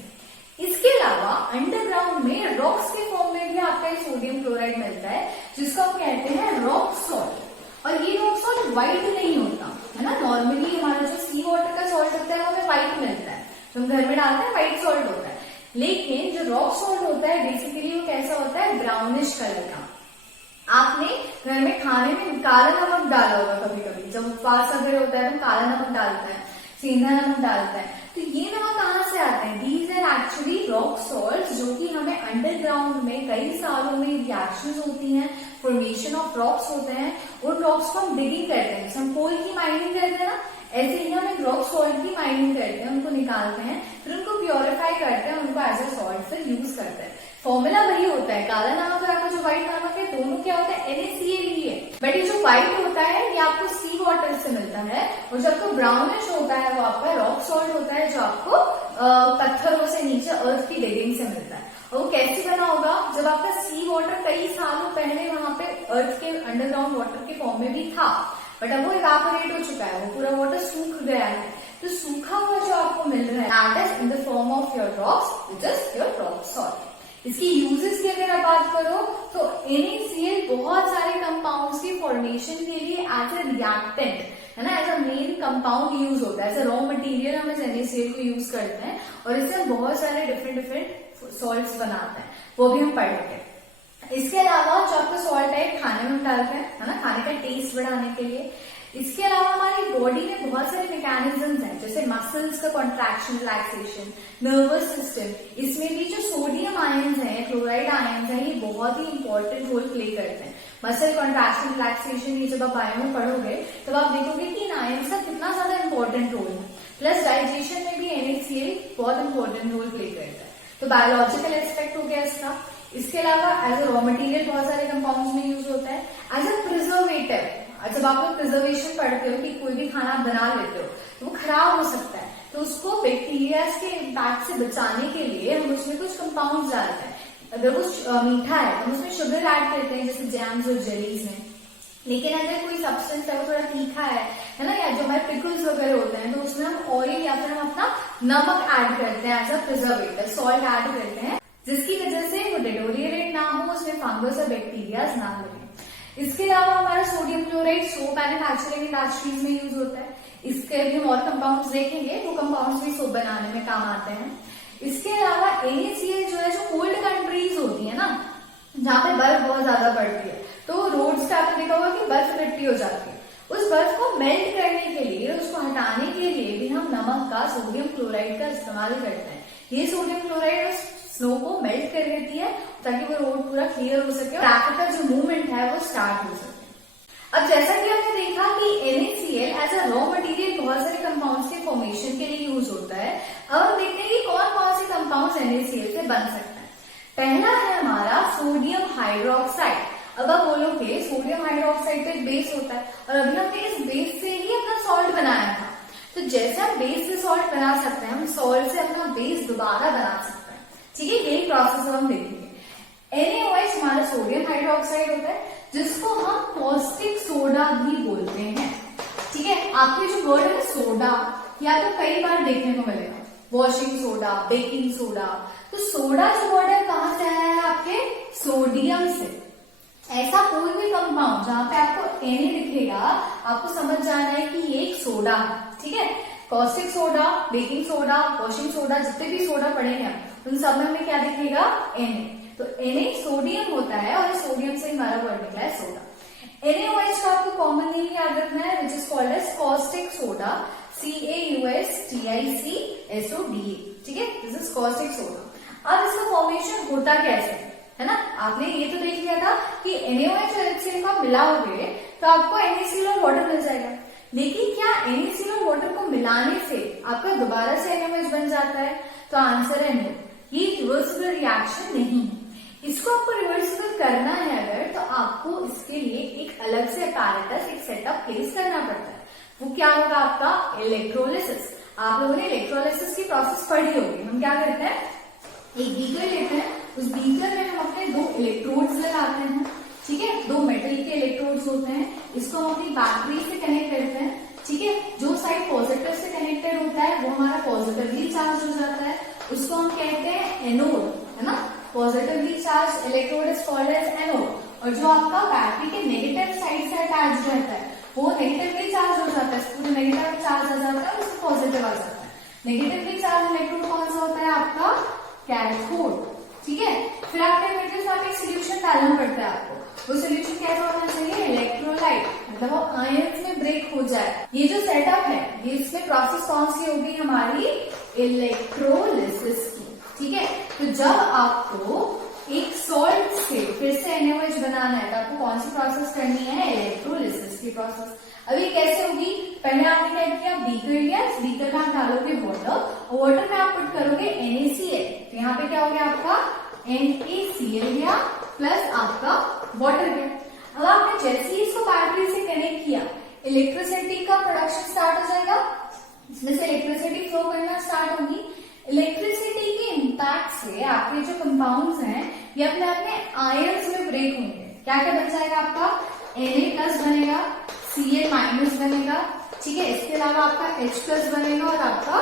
इसके अलावा अंडरग्राउंड में रॉक्स के फॉर्म में भी आपका सोडियम क्लोराइड मिलता है जिसको हम कहते हैं रॉक सॉल्ट। और ये रॉक सॉल्ट व्हाइट नहीं होता, है ना। नॉर्मली हमारा जो सी वाटर का सॉल्ट होता है वो हमें व्हाइट मिलता है, जो हम घर में डालते हैं व्हाइट सॉल्ट होता है। लेकिन जो रॉक सॉल्ट होता है बेसिकली वो कैसा होता है, ब्राउनिश कलर का। आपने घर में खाने में काला नमक डाला होगा कभी कभी, जब उपवास वगैरह होता है तो काला नमक डालता है, सेंधा नमक डालता है। तो ये नमक कहाँ से आते हैं, these are actually rock salt, जो कि हमें अंडरग्राउंड में कई सालों में रिएक्शंस होती हैं, फॉर्मेशन ऑफ रॉक्स होते हैं। उन रॉक्स को हम डिगिंग करते हैं, जैसे हम कोल की माइनिंग करते हैं ना, ऐसे ही हम एक रॉक सॉल्ट की माइनिंग करते हैं, उनको निकालते हैं, फिर उनको प्योरीफाई करते हैं, उनको एज ए सॉल्ट फिर यूज करते हैं। फॉर्मूला वही होता है, काला नमक और आपका जो व्हाइट नमक है दोनों क्या होता है, NaCl ही है। बट ये जो व्हाइट होता है ये आपको सी वाटर से मिलता है, और जो आपको ब्राउनिश होता है वो आपका रॉक सॉल्ट होता है, जो आपको पत्थरों से नीचे अर्थ की डिगिंग से मिलता है। और वो कैसे बना होगा, जब आपका सी वाटर कई सालों पहले वहां पे अर्थ के अंडरग्राउंड वाटर के फॉर्म में भी था, बट अब वो इवापोरेट हो चुका है, वो पूरा वाटर सूख गया है। तो सूखा हुआ जो आपको मिल रहा है that is in the form of your rocks, which is your rock salt. इसकी यूजेस की अगर आप बात करो तो NaCl बहुत सारे कंपाउंड्स की फॉर्मेशन के लिए एज ए रिएक्टेंट, है ना, as a main compound use होता है। एज अ रॉ मटेरियल हम इस NaCl को यूज करते हैं, और इससे हम बहुत सारे डिफरेंट सॉल्ट्स बनाते हैं, वो भी हम पढ़ेंगे। इसके अलावा जो आपका सॉल्ट है खाने में डालते हैं, है ना, खाने का टेस्ट बढ़ाने के लिए। इसके अलावा हमारी बॉडी में बहुत सारे मैकेनिज्म्स हैं, जैसे मसल्स का कॉन्ट्रैक्शन, रिलैक्सेशन, नर्वस सिस्टम, इसमें भी जो सोडियम आयंस हैं, क्लोराइड आयंस हैं, ये बहुत ही इंपॉर्टेंट रोल प्ले करते हैं। मसल कॉन्ट्रैक्शन, रिलैक्सेशन, ये जब आप बायो में पढ़ोगे तब आप देखोगे कि इन आयंस का कितना ज्यादा इंपॉर्टेंट रोल है। प्लस डाइजेशन में भी NaCl बहुत इंपॉर्टेंट रोल प्ले करता है। तो बायोलॉजिकल एस्पेक्ट हो गया इसका। इसके अलावा एज अ रॉ मटेरियल बहुत सारे कंपाउंड्स में यूज होता है, एज अ प्रिजर्वेटिव। जब आप लोग प्रिजर्वेशन पढ़ते हो कि कोई भी खाना आप बना लेते हो तो वो खराब हो सकता है, तो उसको बैक्टीरिया के इम्पैक्ट से बचाने के लिए हम उसमें कुछ कंपाउंड्स डालते हैं। अगर वो मीठा है तो हम उसमें शुगर ऐड करते हैं, जैसे जैम्स और जेलीज में। लेकिन अगर कोई सब्सटेंस है वो थोड़ा तीखा है ना, या जो हमारे पिकल्स वगैरह होते हैं तो उसमें हम ऑयल या फिर हम अपना नमक ऐड करते हैं, as a preservative salt add करते हैं, जिसकी वजह से वो डिटोरिएट ना हो, उसमें फंगस और बैक्टीरिया ना लगे। इसके अलावा हमारा sodium chloride soap manufacturing industries में यूज होता है। इसके भी हम और कंपाउंड्स देखेंगे, वो कंपाउंड्स भी सोप बनाने में काम आते हैं। इसके अलावा NaCl जो है, जो कोल्ड कंट्रीज होती है ना, जहाँ पे बर्फ बहुत ज्यादा पड़ती है, तो रोड्स पे आपने देखा होगा कि बर्फ इकट्ठी हो जाती है। उस बर्फ को मेल्ट करने के लिए, उसको हटाने के लिए भी हम नमक का, सोडियम क्लोराइड का इस्तेमाल करते हैं। ये सोडियम क्लोराइड स्नो को मेल्ट कर देती है ताकि वो रोड पूरा क्लियर हो सके और ट्रैफिक का जो मूवमेंट है वो स्टार्ट हो सके। अब जैसा कि हमने देखा कि NaCl as a raw material बहुत सारे कंपाउंड्स के फॉर्मेशन के लिए यूज होता है। अब हम देखते हैं कि कौन कौन से कंपाउंड्स NaCl से बन सकते हैं। पहला है हमारा सोडियम हाइड्रोक्साइड। अब आप बोलोगे सोडियम हाइड्रोक्साइड तो एक बेस होता है, और अभी हमने इस बेस से ही अपना सॉल्ट बनाया था। तो जैसे हम बेस से सॉल्ट बना सकते हैं, हम सॉल्ट से अपना बेस दोबारा बना सकते हैं। ठीक है, यही प्रोसेस हम देखेंगे। NaOH हमारा सोडियम हाइड्रोक्साइड होता है, जिसको हम कॉस्टिक सोडा भी बोलते हैं। ठीक है, आपके जो वर्ड है सोडा, ये आपको कई बार देखने को मिलेगा, वॉशिंग सोडा, बेकिंग सोडा। तो सोडा जो वर्ड है कहां से आया है, आपके सोडियम से। ऐसा कोई भी कंपाउंड जहां पे आपको Na दिखेगा, आपको समझ जाना है कि ये एक सोडा है। ठीक है, caustic soda, baking soda, washing soda, जितने भी सोडा पढ़ेंगे हम, उन सब में हमें क्या दिखेगा, Na। तो Na सोडियम होता है, और सोडियम से हमारा वर्ड निकला है सोडा। NaOH का आपको कॉमन नेम याद रखना है, which is called as caustic soda, CaUSTIC SODA। ठीक है, दिस इज कॉस्टिक सोडा। अब इसका फॉर्मेशन होता कैसे है ना, आपने ये तो देख लिया था कि NaOH और HCl को मिलाओगे तो आपको NaCl और वाटर मिल जाएगा। लेकिन क्या NaCl और वाटर को मिलाने से आपका दोबारा से NaOH बन जाता है? तो आंसर है नो, ये रिवर्सिबल रिएक्शन नहीं है। इसको आपको रिवर्सिबल करना है अगर, तो आपको इसके लिए एक अलग से अपैरेटस, एक सेटअप प्लेस करना पड़ता है। वो क्या होगा, आपका इलेक्ट्रोलिसिस। आप लोगों ने इलेक्ट्रोलिसिस की प्रोसेस पढ़ी होगी। हम क्या करते हैं, एक बीकर लेते हैं, उस बीकर में हम अपने 2 इलेक्ट्रोड्स लगाते हैं। ठीक है, 2 मेटल के इलेक्ट्रोड्स होते हैं, इसको हम अपनी बैटरी से कनेक्ट करते हैं। ठीक है, जो साइड पॉजिटिव से कनेक्टेड होता है वो हमारा पॉजिटिवली चार्ज हो जाता है, उसको हम कहते हैं एनोड, है ना। Positively charge electrode is called as anode, और जो आपका बैटरी के नेगेटिव साइड से अटैच रहता है वो नेगेटिवली चार्ज हो जाता है, पूरे नेगेटिव चार्ज आ जाता है, उससे पॉजिटिव आ जाता है। नेगेटिवली चार्ज इलेक्ट्रोड कौन सा होता है आपका, कैथोड, ठीक है। फिर आप क्या करते हैं, एक सोल्यूशन डालना पड़ता है आपको, वो सोल्यूशन कैसा होना चाहिए, इलेक्ट्रोलाइट, मतलब वो आयंस में ब्रेक हो जाए। ये जो सेटअप है, ये इसमें प्रोसेस कौन सी होगी हमारी, इलेक्ट्रोलिसिस की, ठीक है। तो जब आपको एक सॉल्ट से फिर से NaOH बनाना है, तो आपको कौन सी प्रोसेस करनी है, इलेक्ट्रोलिसिस की प्रोसेस। अभी कैसे होगी, पहले आपने क्या किया, बीकर लिया, बीकर में आप डालोगे वाटर, और वाटर में आप पुट करोगे NaCl, तो यहाँ पे क्या हो गया आपका NaCl गया प्लस आपका वाटर गया। अब आपने जैसे ही इसको बैटरी से कनेक्ट किया, इलेक्ट्रिसिटी का प्रोडक्शन स्टार्ट हो जाएगा, इसमें से इलेक्ट्रिसिटी फ्लो करना स्टार्ट होगी। इलेक्ट्रिसिटी के इम्पैक्ट से आपके जो कंपाउंड्स हैं ये अपने अपने आयंस में ब्रेक होंगे। क्या क्या बन जाएगा आपका, Na+ बनेगा, Cl- बनेगा, ठीक है। इसके अलावा आपका H+ बनेगा और आपका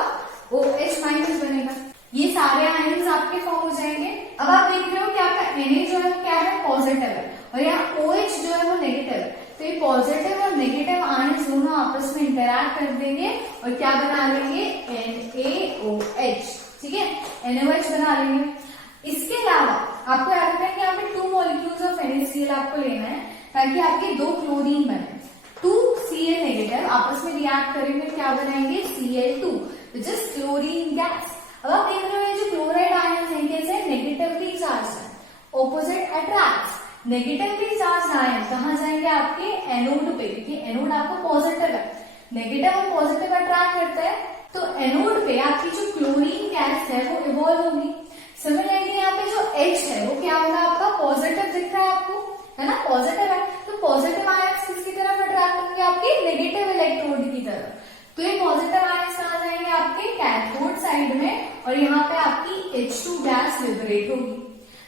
OH- बनेगा। ये सारे आयंस आपके फॉर्म हो जाएंगे। अब आप देख रहे हो कि आपका Na जो है वो क्या है, पॉजिटिव है, और यहाँ OH जो है वो नेगेटिव है। तो ये पॉजिटिव और नेगेटिव आयंस दोनों आपस में इंटरैक्ट कर देंगे और क्या बना लेंगे, NaOH, ठीक है, NaOH बना लेंगे। इसके अलावा आपको याद रखना है कि यहाँ पे 2 मॉलिक्यूल्स ऑफ NaCl आपको लेना है, ताकि आपके 2 क्लोरीन बने। 2 Cl नेगेटिव आपस में रिएक्ट करेंगे, क्या बनाएंगे, Cl2, which is chlorine gas. अब आप देख रहे हो ये जो क्लोराइड आयंस हैं कैसे, नेगेटिवली चार्ज है, opposite attracts. Negatively charge ion कहाँ जाएंगे, आपके एनोड पे, क्योंकि एनोड आपको पॉजिटिव है, नेगेटिव और पॉजिटिव अट्रैक्ट करता है, तो एनोड पे आपकी जो क्लोरीन गैस है वो इवॉल्व होगी। सिमिलरली यहाँ पे जो H है वो क्या होगा आपका, पॉजिटिव दिख रहा है आपको, है ना, पॉजिटिव है, तो पॉजिटिव आयंस किसकी तरफ अट्रैक्ट होंगे, आपके नेगेटिव इलेक्ट्रोड की तरफ। तो ये पॉजिटिव आयंस कहाँ जाएंगे, आपके कैथोड साइड में, और यहाँ पे आपकी H2 गैस लिबरेट होगी।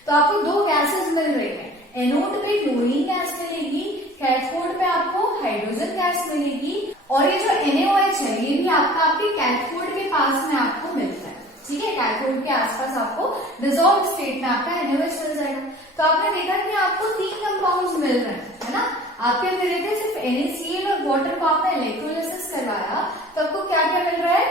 तो आपको 2 गैसेस मिल रही है, एनोड पे क्लोरीन गैस मिलेगी, कैथोड पे आपको हाइड्रोजन गैस मिलेगी, और ये जो NaOH है ये भी आपके कैथोड के पास में आपको मिलता है, ठीक है। कैथोड के आसपास आपको डिसॉल्व स्टेट में आपका NaOH मिल जाएगा। तो आपने देखा कि आपको 3 कंपाउंड्स मिल रहे हैं, है ना। आपके मिले थे सिर्फ NaCl और वाटर को आपने इलेक्ट्रोलिसिस करवाया, तो आपको क्या क्या मिल रहा है,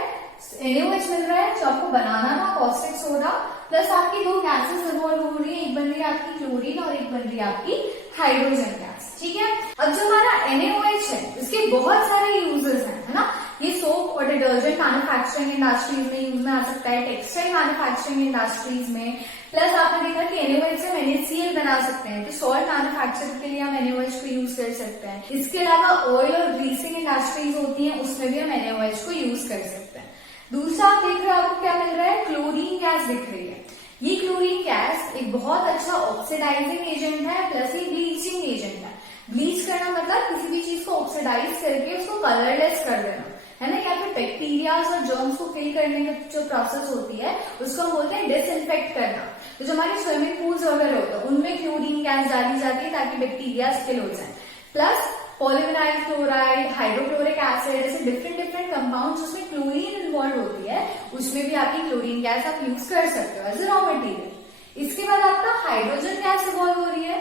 NaOH मिल रहा है, जो आपको बनाना था कॉस्टिक सोडा, प्लस आपकी 2 गैसेस इवॉल्व हो रही है, एक बन रही है आपकी क्लोरीन और एक बन रही है आपकी हाइड्रोजन गैस, ठीक है। अब जो हमारा NaOH है इसके बहुत सारे यूजेस हैं, है ना। ये सोप और डिटर्जेंट मैन्युफैक्चरिंग इंडस्ट्रीज में यूज में आ सकता है, टेक्सटाइल मैन्युफैक्चरिंग इंडस्ट्रीज में, प्लस आपने देखा कि NaOH से हम NaCl बना सकते हैं, तो सॉल्ट मैन्युफैक्चरिंग के लिए हम NaOH को यूज कर सकते हैं। इसके अलावा ऑयल और ग्रीसिंग इंडस्ट्रीज होती है, उसमें भी हम NaOH को यूज कर सकते हैं। दूसरा आप देख रहे हो, आपको क्या मिल रहा है, क्लोरीन गैस दिख रही है। ये क्लोरीन गैस एक बहुत अच्छा ऑक्सीडाइजिंग एजेंट है, प्लस ये ब्लीचिंग एजेंट है। ब्लीच करना मतलब किसी भी चीज को ऑक्सीडाइज करके उसको कलरलेस कर देना, है ना। या फिर बैक्टीरियाज और जर्म्स को किल करने की जो प्रोसेस होती है उसको हम बोलते हैं डिसइंफेक्ट करना। तो जो हमारे स्विमिंग पूल्स वगैरह होते हैं उनमें क्लोरीन गैस डाली जाती है ताकि बैक्टीरियाज किल हो जाए। Plus polyvinyl chloride, hydrochloric acid, ऐसे डिफरेंट कंपाउंड्स उसमें क्लोरीन इन्वॉल्व होती है, उसमें भी आपकी क्लोरीन गैस आप यूज कर सकते हो एज ए रॉ मटेरियल। इसके बाद आपका हाइड्रोजन गैस इन्वॉल्व हो रही है,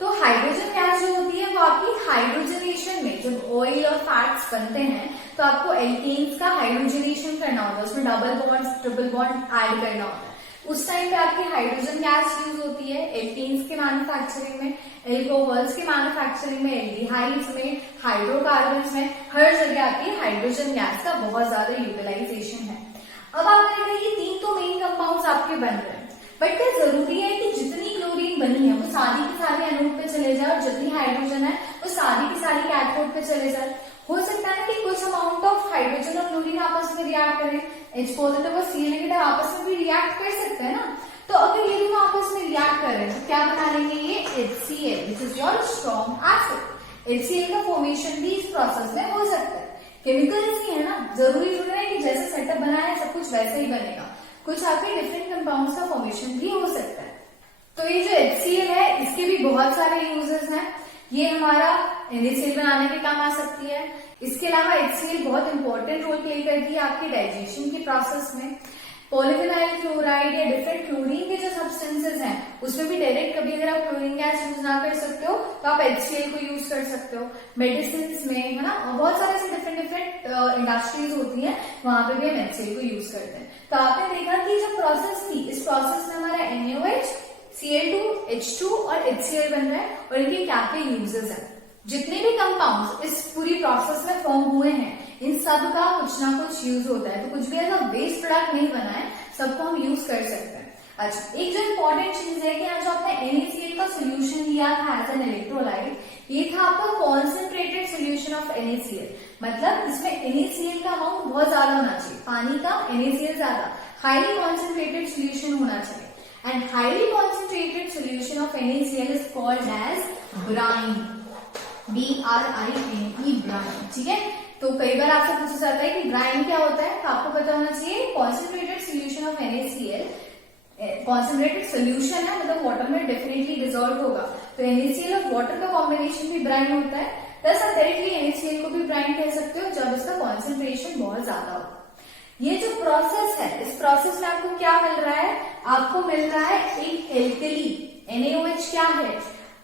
तो हाइड्रोजन गैस जो होती है वो आपकी हाइड्रोजनेशन में, जब ऑयल और फैट्स बनते हैं तो आपको एल्केन्स का हाइड्रोजनेशन करना होता है, उसमें double bond triple bond add करना होता है। उस टाइम पे आपकी हाइड्रोजन गैस यूज होती है एल्केन्स के मैन्युफैक्चरिंग में, एल्कोहल्स के मैन्युफैक्चरिंग में, एल्डिहाइड्स में, हाइड्रोकार्बन्स में, हर जगह आपकी हाइड्रोजन गैस का बहुत ज्यादा यूटिलाइजेशन है। अब आपने देखा ये 3 तो मेन कंपाउंड्स आपके बन रहे हैं, बट क्या जरूरी है कि जितनी क्लोरीन बनी है वो सारी की सारी एनोड पे चले जाए और जितनी हाइड्रोजन है वो सारी की सारी कैथोड पे चले जाए। हो सकता है कि कुछ अमाउंट ऑफ हाइड्रोजन और क्लोरीन आपस में रिएक्ट करें, H पॉजिटिव और Cl नेगेटिव आपस में भी रिएक्ट कर सकते हैं ना। तो अगर ये दोनों आपस में रिएक्ट कर रहे हैं तो क्या बना लेंगे, ये HCl which is your strong acid. HCl का फॉर्मेशन भी इस प्रोसेस में हो सकता है। केमिकल्स ही है ना, जरूरी थोड़ा है कि जैसे सेटअप बनाया है सब कुछ वैसे ही बनेगा, कुछ आपके डिफरेंट कंपाउंड्स का फॉर्मेशन भी हो सकता है। तो ये जो HCl है इसके भी बहुत सारे यूजेस हैं, ये हमारा NaCl बनाने के काम आ सकती है। इसके अलावा HCl बहुत इंपॉर्टेंट रोल प्ले करती है आपके डाइजेशन की प्रोसेस में। पॉलीविनाइल क्लोराइड या डिफरेंट क्लोरीन के जो सब्सटेंसेस हैं उसमें भी डायरेक्ट कभी अगर आप क्लोरीन गैस यूज ना कर सकते हो तो आप HCl को यूज कर सकते हो, मेडिसिन में, है ना, और बहुत सारे ऐसे डिफरेंट डिफरेंट इंडस्ट्रीज होती हैं, वहां पे भी हम HCl को यूज करते हैं। तो आपने देखा कि जो प्रोसेस थी, इस प्रोसेस में हमारा NaOH, Cl2, H2 और HCl बन रहा है, और इनके क्या क्या यूजेस है। जितने भी कंपाउंड्स इस पूरी प्रोसेस में फॉर्म हुए हैं, इन सब का कुछ ना कुछ यूज होता है, तो कुछ भी ऐसा वेस्ट प्रोडक्ट नहीं बना है, सबको हम यूज कर सकते हैं। अच्छा, एक जो इम्पोर्टेंट चीज है कि यहाँ जो आपने NaCl का सोल्यूशन लिया था एज एन इलेक्ट्रोलाइट, ये था आपका कॉन्सेंट्रेटेड सोल्यूशन ऑफ NaCl, मतलब इसमें NaCl का अमाउंट बहुत ज्यादा होना चाहिए, पानी का NaCl ज्यादा, हाईली कॉन्सेंट्रेटेड सोल्यूशन होना चाहिए। And highly concentrated solution of NaCl is called as brine, BRINE, brine. ठीक है, तो कई बार आपसे पूछा जाता है कि ब्राइन क्या होता है, तो आपको पता होना चाहिए concentrated solution of NaCl, concentrated solution है, मतलब वाटर में डेफिनेटली डिसॉल्व होगा, तो NaCl और वाटर का कॉम्बिनेशन भी ब्राइन होता है। प्लस आप डायरेक्टली NaCl को भी ब्राइन कह सकते हो जब इसका कॉन्सेंट्रेशन बहुत ज्यादा हो। ये जो प्रोसेस है, इस प्रोसेस में आपको क्या मिल रहा है, आपको मिल रहा है एक एल्कली, NaOH क्या है,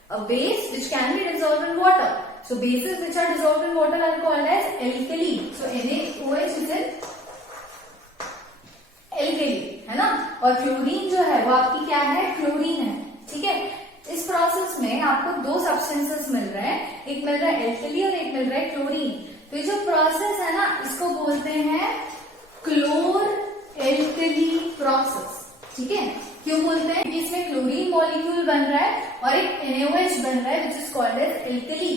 a base which can be dissolved in water. So bases which are dissolved in water are called as alkali. So NaOH is an alkali, है ना, और क्लोरीन जो है वो आपकी क्या है, क्लोरीन है। ठीक है, इस प्रोसेस में आपको दो सब्सटेंसेस मिल रहे हैं, एक मिल रहा है एल्कली और एक मिल रहा है क्लोरीन। तो ये जो प्रोसेस है ना, इसको बोलते हैं क्लोर एल्कली प्रोसेस। ठीक है, क्यों बोलते हैं, कि इसमें क्लोरीन मॉलिक्यूल बन रहा है और एक NaOH बन रहा है, which is called as alkali.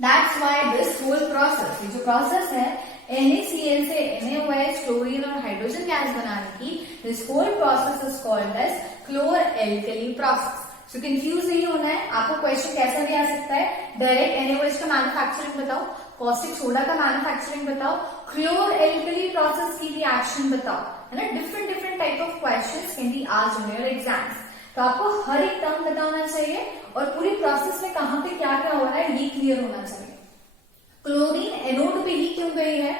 That's why this whole process, ये जो प्रोसेस है NaCl से NaOH, क्लोरीन और हाइड्रोजन गैस बनाने की, this whole process is called as chlor alkali process. So confuse नहीं होना है, आपको क्वेश्चन कैसा भी आ सकता है, डायरेक्ट NaOH का मैन्युफैक्चरिंग बताओ, कॉस्टिक सोडा का मैन्युफैक्चरिंग बताओ, क्लोर एल्कली प्रोसेस की भी एक्शन बताओ, है ना। Different different type of questions can be asked in your exams. तो आपको हर एक टर्म पता होना चाहिए और पूरी प्रोसेस में कहां पे क्या क्या हो रहा है ये क्लियर होना चाहिए। क्लोरीन एनोड पे ही क्यों गई है,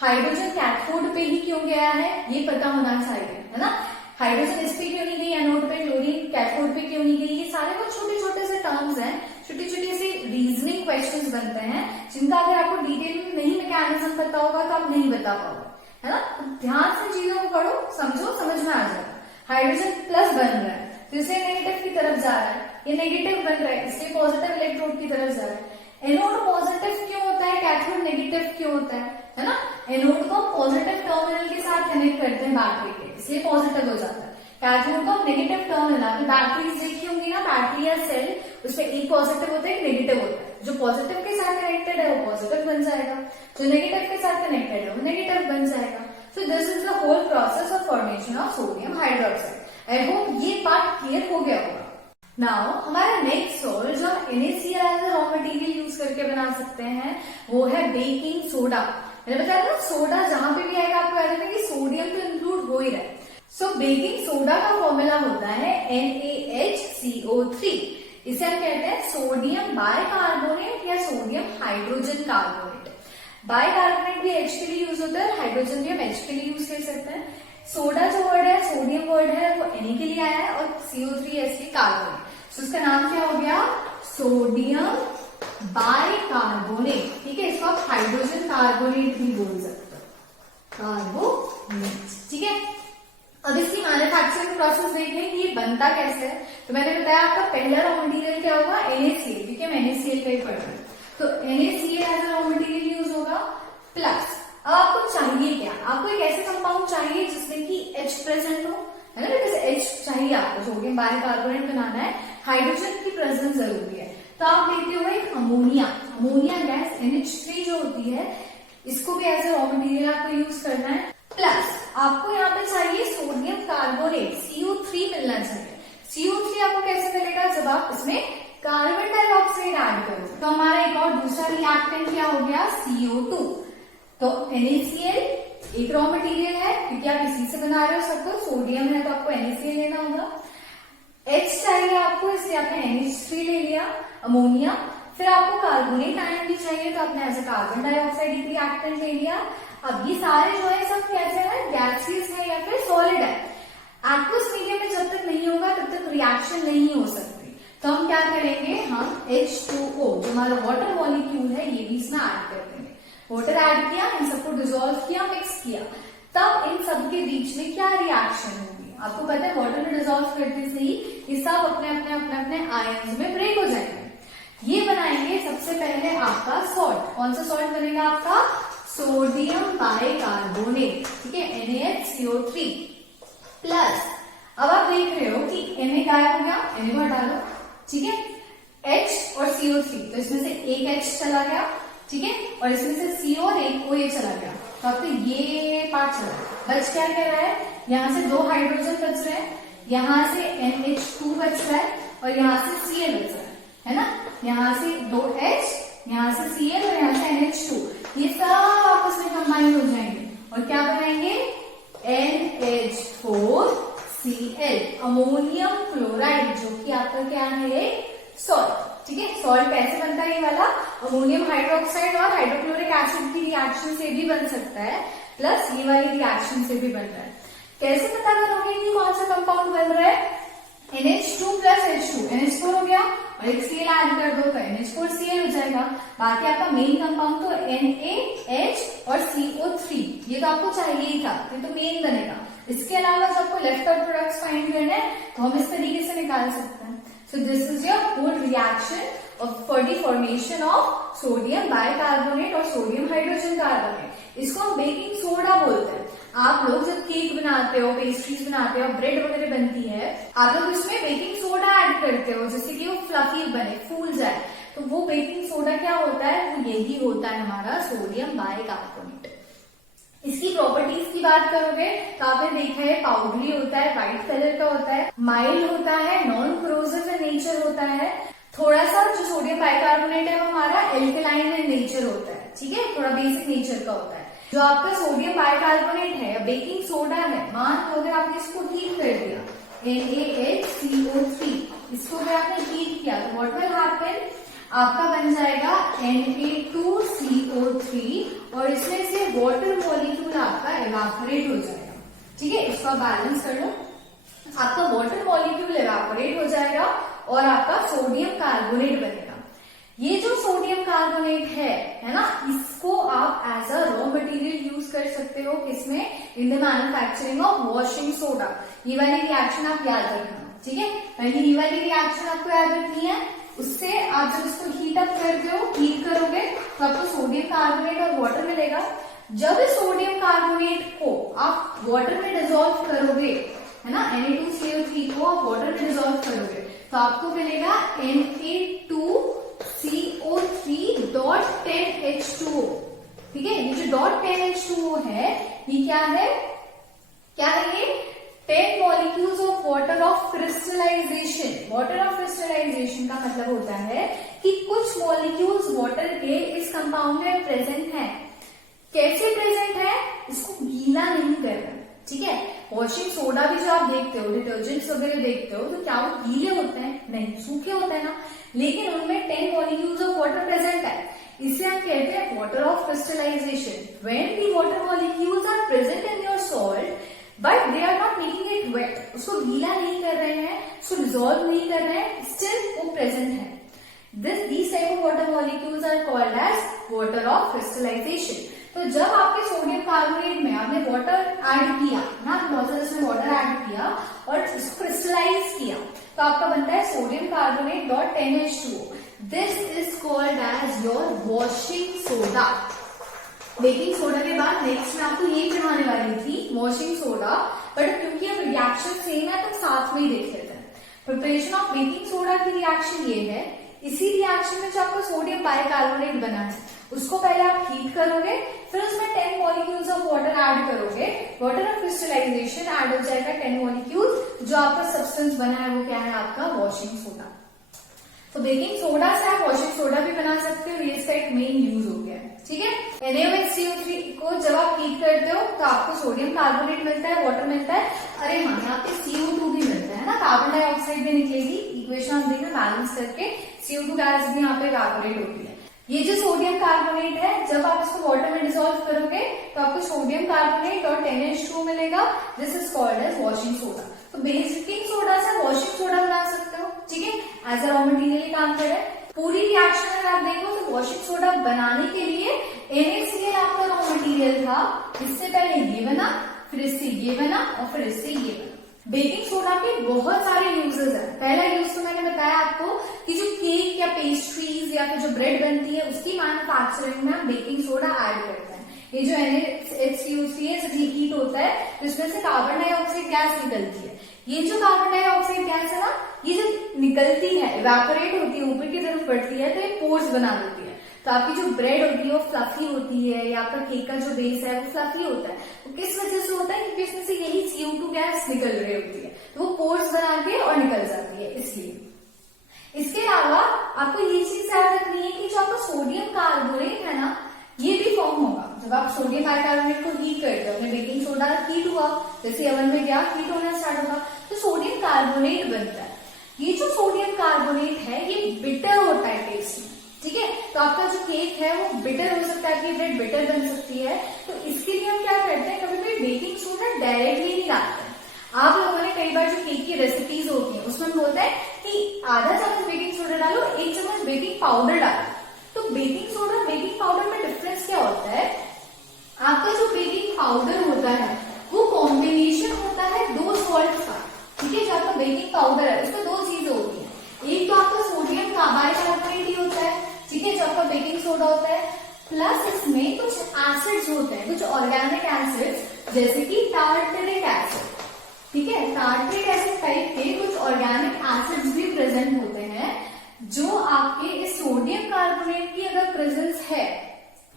हाइड्रोजन कैथोड पे ही क्यों गया है, ये पता होना चाहिए, है ना। हाइड्रोजन इस पे क्यों नहीं गई एनोड पे, क्लोरीन कैथोड पे क्यों नहीं गई, ये सारे वो छोटे छोटे से टर्म्स हैं, छोटे छोटे से रीजनिंग क्वेश्चंस बनते हैं, जिनका अगर आपको डिटेल में नहीं मैकेनिज्म पता होगा तो आप नहीं बता पाओगे, है ना। तो ध्यान से चीजों को पढ़ो, समझो, समझ में आ जाएगा। हाइड्रोजन प्लस बन रहा है तो इसे नेगेटिव की तरफ जा रहा है, ये नेगेटिव बन रहा है इसलिए पॉजिटिव इलेक्ट्रोड की तरफ जा रहा है। एनोड पॉजिटिव क्यों होता है, कैथोड नेगेटिव क्यों होता है ना। एनोड को पॉजिटिव टर्मिनल के साथ कनेक्ट करते हैं बैटरी के, इसलिए पॉजिटिव हो जाता है। कैथोड को नेगेटिव टर्मिनल, आपकी बैटरीज देखी होंगी ना, बैटरी या सेल, उसमें एक पॉजिटिव होता है एक नेगेटिव होता है, जो पॉजिटिव के साथ कनेक्टेड है वो पॉजिटिव बन जाएगा, जो नेगेटिव के साथ कनेक्टेड है वो नेगेटिव बन जाएगा। So this is the whole process of formation of sodium hydroxide. I hope ये पार्ट क्लियर हो गया होगा। नाउ हमारा नेक्स्ट सोर्स जो हम NaCl as raw material use करके बना सकते हैं वो है बेकिंग सोडा। मैंने बताया था सोडा जहां पे भी आएगा आपको याद रखना कि सोडियम तो इंक्लूड हो ही रहा है। सो बेकिंग सोडा का फॉर्मूला होता है NaHCO3। इसे हम कहते हैं सोडियम बाइकार्बोनेट या सोडियम हाइड्रोजन कार्बोनेट। बाइकार्बोनेट भी H के लिए यूज होता है, हाइड्रोजन भी हम H के लिए यूज कर सकते हैं। सोडा जो वर्ड है, सोडियम वर्ड है, वो Na के लिए आया है और CO3H कार्बोनेट, तो उसका नाम क्या हो गया, सोडियम बाइकार्बोनेट। ठीक है, इसको आप हाइड्रोजन कार्बोनेट भी बोल सकते हो, कार्बोनेट। ठीक है, अब इसकी मैन्युफैक्चरिंग प्रोसेस देखें कि ये बनता कैसे है। तो मैंने बताया आपका पहला रॉ मटेरियल क्या होगा, NaCl, क्योंकि हम NaCl का ही पढ़ रहे हैं, तो NaCl as raw material use होगा। प्लस अब आपको चाहिए क्या, आपको एक ऐसे कंपाउंड चाहिए जिसमें कि H प्रेजेंट हो, है ना, जैसे H चाहिए आपको, सोडियम बाइकार्बोनेट बनाना है, हाइड्रोजन की प्रेजेंस जरूरी है, तो आप लेते हो एक अमोनिया। अमोनिया गैस NH3 जो होती है, इसको भी एज ए रॉ मटेरियल आपको यूज करना है। प्लस आपको यहाँ पे चाहिए सोडियम कार्बोनेट, CO3 मिलना चाहिए। CO3 आपको कैसे मिलेगा, जब आप इसमें कार्बन डाइऑक्साइड ऐड करोगे। तो हमारा एक और दूसरा रिएक्टेंट क्या हो गया, CO2। तो NaCl एक रॉ मटेरियल है क्योंकि आप इसी से बना रहे हो सब कुछ, सोडियम है तो आपको NaCl लेना होगा। H चाहिए आपको, इसलिए आपने NH3 ले लिया, अमोनिया। फिर आपको कार्बोनेट आयन भी चाहिए तो आपने एज ए कार्बन डाइऑक्साइड एक रिएक्टेंट ले लिया। अब ये सारे जो है सब कैसे है, गैसियस है या फिर सॉलिड है। एक्वस मीडियम में जब तक नहीं होगा तब तक रिएक्शन नहीं हो सकती। तो हम क्या करेंगे, हम H2O जो हमारा वाटर मॉलिक्यूल है ये भी इसमें ऐड कर देंगे। वाटर ऐड किया, इन सबको डिसॉल्व किया, मिक्स किया, तब इन सब के बीच में क्या रिएक्शन होगी, आपको पता है वाटर में डिसॉल्व करने से ही ये सब अपने अपने अपने अपने आयंस में ब्रेक हो जाएंगे। ये बनाएंगे सबसे पहले आपका सॉल्ट। कौन सा सॉल्ट बनेगा आपका, सोडियम बाइकार्बोनेट, ठीक है, NaHCO3 प्लस, अब आप देख रहे हो कि Na गायब हो गया, Na को हटा लो, ठीक है, H और CO3, तो इसमें से एक H चला गया, ठीक है, और इसमें से C और एक को ये चला गया, तो आपको ये पार्ट चला गया। बच क्या कह रहा है, यहाँ से 2 हाइड्रोजन बच रहे हैं, यहाँ से NH2 बच रहा है और यहाँ से Cl बच रहा है ना, यहाँ से 2H, यहाँ से Cl और यहाँ से NH2, ये सब आपस में कंबाइन हो जाएंगे और क्या बनाएंगे, NH4Cl, अमोनियम क्लोराइड, जो कि आपका क्या है, सॉल्ट, ठीक है। सॉल्ट कैसे बनता है, ये वाला अमोनियम हाइड्रोक्साइड और हाइड्रोक्लोरिक एसिड की रिएक्शन से भी बन सकता है, प्लस ये वाली रिएक्शन से भी बन रहा है। कैसे पता करोगे कि कौन सा कंपाउंड बन रहा है, NH2 प्लस H2, NH4 हो गया और एक Cl ऐड कर दो तो NH4Cl हो जाएगा। बाकी आपका मेन कंपाउंड तो NaH और CO3, ये तो आपको चाहिए ही था, ये तो मेन बनेगा। इसके अलावा जब आपको लेफ्ट आउट प्रोडक्ट्स फाइंड करने हैं तो हम इस तरीके से निकाल सकते हैं। So this is your whole reaction for the formation of sodium bicarbonate और सोडियम हाइड्रोजन कार्बोनेट। इसको हम बेकिंग सोडा बोलते हैं। आप लोग जब केक बनाते हो, पेस्ट्रीज बनाते हो, ब्रेड वगैरह बनती है, आप लोग इसमें बेकिंग सोडा ऐड करते हो जिससे कि वो फ्लफी बने, फूल जाए, तो वो बेकिंग सोडा क्या होता है, वो यही होता है हमारा सोडियम बाइकार्बोनेट। इसकी प्रॉपर्टीज की बात करोगे तो आपने देखा है पाउडरी होता है, व्हाइट कलर का होता है, माइल्ड होता है, नॉन कोरोसिव इन नेचर होता है, थोड़ा सा जो सोडियम बाइकार्बोनेट है वो हमारा एल्कलाइन इन नेचर होता है, ठीक है, थोड़ा बेसिक नेचर का होता है। जो आपका सोडियम बाइकार्बोनेट है, बेकिंग सोडा है, मान लो अगर आपने इसको हीट कर दिया, NaHCO3, इसको अगर आपने हीट किया तो व्हाट विल हैपन, आपका बन जाएगा Na2CO3 और इसमें से वाटर मॉलिक्यूल आपका इवापोरेट हो जाएगा, ठीक है। इसको आप बैलेंस कर लो, आपका वाटर मॉलिक्यूल इवापोरेट हो जाएगा और आपका सोडियम कार्बोनेट बनेगा। ये जो सोडियम कार्बोनेट है ना, इसको आप as a raw material use कर सकते हो, किसमें, in the manufacturing of washing soda. ये वाली रिएक्शन आप याद रखना, ठीक है, पहले ये वाली रिएक्शन आपको याद रखनी है। उससे आप जब इसको हीट अप करते हो, हीट करोगे तो आपको सोडियम कार्बोनेट और वाटर मिलेगा। जब इस सोडियम कार्बोनेट को आप वाटर में डिसॉल्व करोगे, है ना, Na2CO3 को आप वाटर में डिसॉल्व करोगे तो आपको मिलेगा Na2CO3.10H2O, ठीक है। ये जो .10H2O है ये क्या है, क्या है ये, 10 molecules of water of crystallization। water of crystallization का मतलब होता है कि कुछ molecules water के इस कंपाउंड में प्रेजेंट हैं। कैसे प्रेजेंट है, इसको गीला नहीं करना, ठीक है। वॉशिंग सोडा भी जो आप देखते हो, डिटर्जेंट्स वगैरह देखते हो, तो क्या वो गीले होते हैं, नहीं, सूखे होते हैं ना, लेकिन उनमें 10 molecules of water प्रेजेंट है, इसे हम कहते हैं water of crystallization। when the water molecules are present in your salt but they are not making it wet, उसको गीला नहीं कर रहे हैं, उसको डिसॉल्व नहीं कर रहे हैं, स्टिल वो प्रेजेंट है। these type of water molecules are called as water of crystallization। तो जब आपके सोडियम कार्बोनेट में आपने वाटर ऐड किया ना, बहुत सारा इसमें वाटर ऐड किया और इसको क्रिस्टलाइज किया तो आपका बनता है sodium carbonate .10H2O। This is called as your washing soda. Baking soda के बाद नेक्स्ट मैं आपको ये पढ़ाने वाली थी वॉशिंग सोडा, बट क्योंकि अब रिएक्शन सेम है तो साथ में ही देख लेते हैं। प्रिपरेशन ऑफ बेकिंग सोडा की रिएक्शन ये है, इसी रिएक्शन में जो आपका सोडियम बाइकार्बोनेट बना है उसको पहले आप हीट करोगे, फिर उसमें 10 मॉलिक्यूल्स ऑफ वाटर ऐड करोगे, वाटर ऑफ क्रिस्टलाइजेशन ऐड हो जाएगा 10 मॉलिक्यूल्स, जो आपका सब्सटेंस बना है वो क्या है, आपका वॉशिंग सोडा। तो बेकिंग सोडा से आप वॉशिंग सोडा भी बना सकते हो, ये इसका एक मेन यूज हो गया है, ठीक है। NaOH CO3 को जब आप हीट करते हो तो आपको सोडियम कार्बोनेट मिलता है, वाटर मिलता है, अरे हाँ यहाँ पे CO2 भी मिलता है ना, कार्बन डाइऑक्साइड भी निकलेगी। इक्वेशन आप देखना बैलेंस करके CO2 गैस भी यहाँ पे इवेपोरेट होती है। ये जो सोडियम कार्बोनेट है, जब आप इसको वाटर में डिसॉल्व करोगे तो आपको सोडियम कार्बोनेट और 10H2O मिलेगा। This is called as washing soda. तो बेकिंग सोडा से वॉशिंग सोडा बना सकते हो, ठीक है, एज अ रॉ मटेरियल काम कर रहा है। पूरी रिएक्शन अगर आप देखो तो वॉशिंग सोडा बनाने के लिए NaCl आपका रॉ मटेरियल था। इससे पहले ये बना, फिर इससे ये बना और फिर इससे ये बना। बेकिंग सोडा के बहुत सारे यूजेस हैं। पहला यूज तो मैंने बताया आपको कि जो केक या पेस्ट्रीज या फिर जो ब्रेड बनती है उसकी मैन्युफैक्चरिंग में हम बेकिंग सोडा ऐड करते हैं। ये जो NaCl है हीट होता है जिसमें से कार्बन डाइऑक्साइड गैस निकलती है। ये जो कार्बन डाइऑक्साइड गैस है ना, ये जब निकलती है, इवेपोरेट होती है, ऊपर की तरफ बढ़ती है तो ये पोर्स बना देती है। तो आपकी जो ब्रेड होती है वो फ्लफी होती है, या आपका केक का जो बेस है वो फ्लफी होता है। वो किस वजह से होता है? क्योंकि इसमें से यही CO2 गैस निकल रही होती है, तो वो पोर्स बना के और निकल जाती है, इसलिए। इसके अलावा आपको ये चीज याद रखनी है कि जो आपका सोडियम कार्बोनेट है ना, ये भी फॉर्म होगा जब आप सोडियम बाइकार्बोनेट को हीट करते हो। बेकिंग सोडा हीट हुआ, जैसे ओवन में गया हीट होना स्टार्ट होगा तो सोडियम कार्बोनेट बनता है। ये जो सोडियम कार्बोनेट है ये बिटर होता है टेस्ट में, ठीक है। तो आपका जो केक है वो बिटर हो सकता है, ब्रेड बिटर बन सकती है। तो इसके लिए हम क्या करते हैं, कभी भी बेकिंग सोडा डायरेक्टली नहीं डालते हैं। आप लोगों ने कई बार जो केक की रेसिपीज होती है उसमें बोलते हैं कि आधा चम्मच बेकिंग सोडा डालो, 1 चम्मच बेकिंग पाउडर डालो। तो बेकिंग सोडा बेकिंग पाउडर में डिफरेंस क्या होता है? आपका जो बेकिंग पाउडर होता है वो कॉम्बिनेशन होता है 2 सॉल्ट का, ठीक है। जो आपका बेकिंग पाउडर है उसमें 2 चीजें होती है, एक तो आपका सोडियम बाइकार्बोनेट ही होता है, ठीक है, जो आपका बेकिंग सोडा होता है, प्लस इसमें कुछ एसिड्स होते हैं, कुछ ऑर्गेनिक एसिड्स जैसे कि टार्टरिक एसिड, ठीक है। टार्टरिक एसिड टाइप के कुछ ऑर्गेनिक एसिड्स भी प्रेजेंट होते हैं जो आपके इस सोडियम कार्बोनेट की अगर प्रेजेंस है,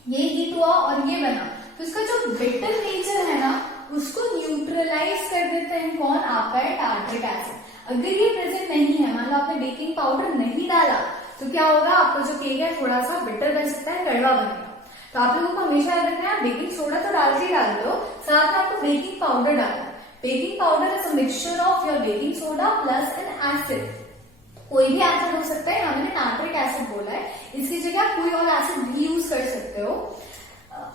ये हीट हुआ और ये बना, तो इसका जो बिटर नेचर है ना उसको न्यूट्रलाइज कर देते हैं कौन? आपका है टार्टरिक एसिड। अगर ये प्रेजेंट नहीं है, मान लो आपने बेकिंग पाउडर नहीं डाला, तो क्या होगा? आपका जो केक है थोड़ा सा बिटर बन सकता है, कड़वा बनेगा। तो आप लोगों को हमेशा याद रखना है, बेकिंग सोडा तो डालते ही डालते हो, साथ में आपको बेकिंग पाउडर डालना है। Baking powder is a mixture of your baking soda plus N acid. कोई भी एसिड हो सकता है, यहाँ मैंने टार्टरिक एसिड बोला है, इसकी जगह आप कोई और एसिड भी यूज कर सकते हो।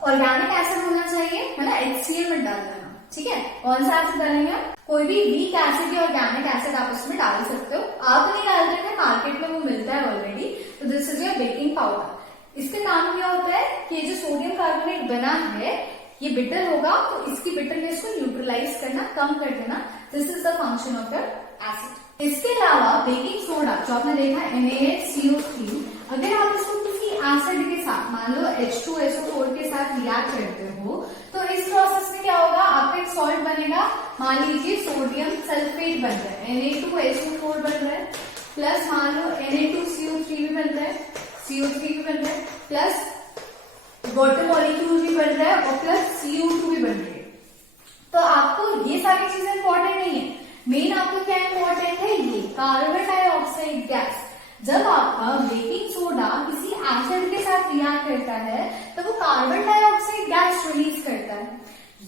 ऑर्गेनिक एसिड होना चाहिए, है ना, HCl मत डाल देना, ठीक है। कौन सा एसिड डालेंगे? कोई भी वीक एसिड या ऑर्गेनिक एसिड आप उसमें डाल सकते हो। आप नहीं डालते थे, मार्केट में वो मिलता है ऑलरेडी। तो this is your baking powder. इसका काम क्या होता है कि ये जो सोडियम कार्बोनेट बना है ये बिटर होगा, तो इसकी बिटरनेस को न्यूट्रलाइज करना, कम कर देना, this is the function of your acid. इसके अलावा बेकिंग सोडा जो आपने देखा NaCO3, अगर आप इसको किसी एसिड के साथ, मान लो H2SO4 के साथ रिएक्ट करते हो, तो इस प्रोसेस में क्या होगा? आपका एक सॉल्ट बनेगा, मान लीजिए सोडियम सल्फेट बन रहा है, Na2SO4 बन रहा है, प्लस मान लो Na2CO3 भी बन रहा है, CO3 भी बन रहा है, प्लस वाटर मॉलिक्यूल भी बन रहा है और प्लस CO2 भी बन रही है। तो आपको ये सारी चीजें इंपॉर्टेंट नहीं है, मेन आपको क्या इंपॉर्टेंट है? ये कार्बन डाइऑक्साइड गैस। जब आपका बेकिंग सोडा किसी एसिड के साथ रिएक्ट करता है तो वो कार्बन डाइऑक्साइड गैस रिलीज करता है।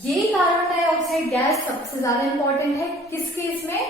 ये कार्बन डाइऑक्साइड गैस सबसे ज्यादा इंपॉर्टेंट है किस केस में?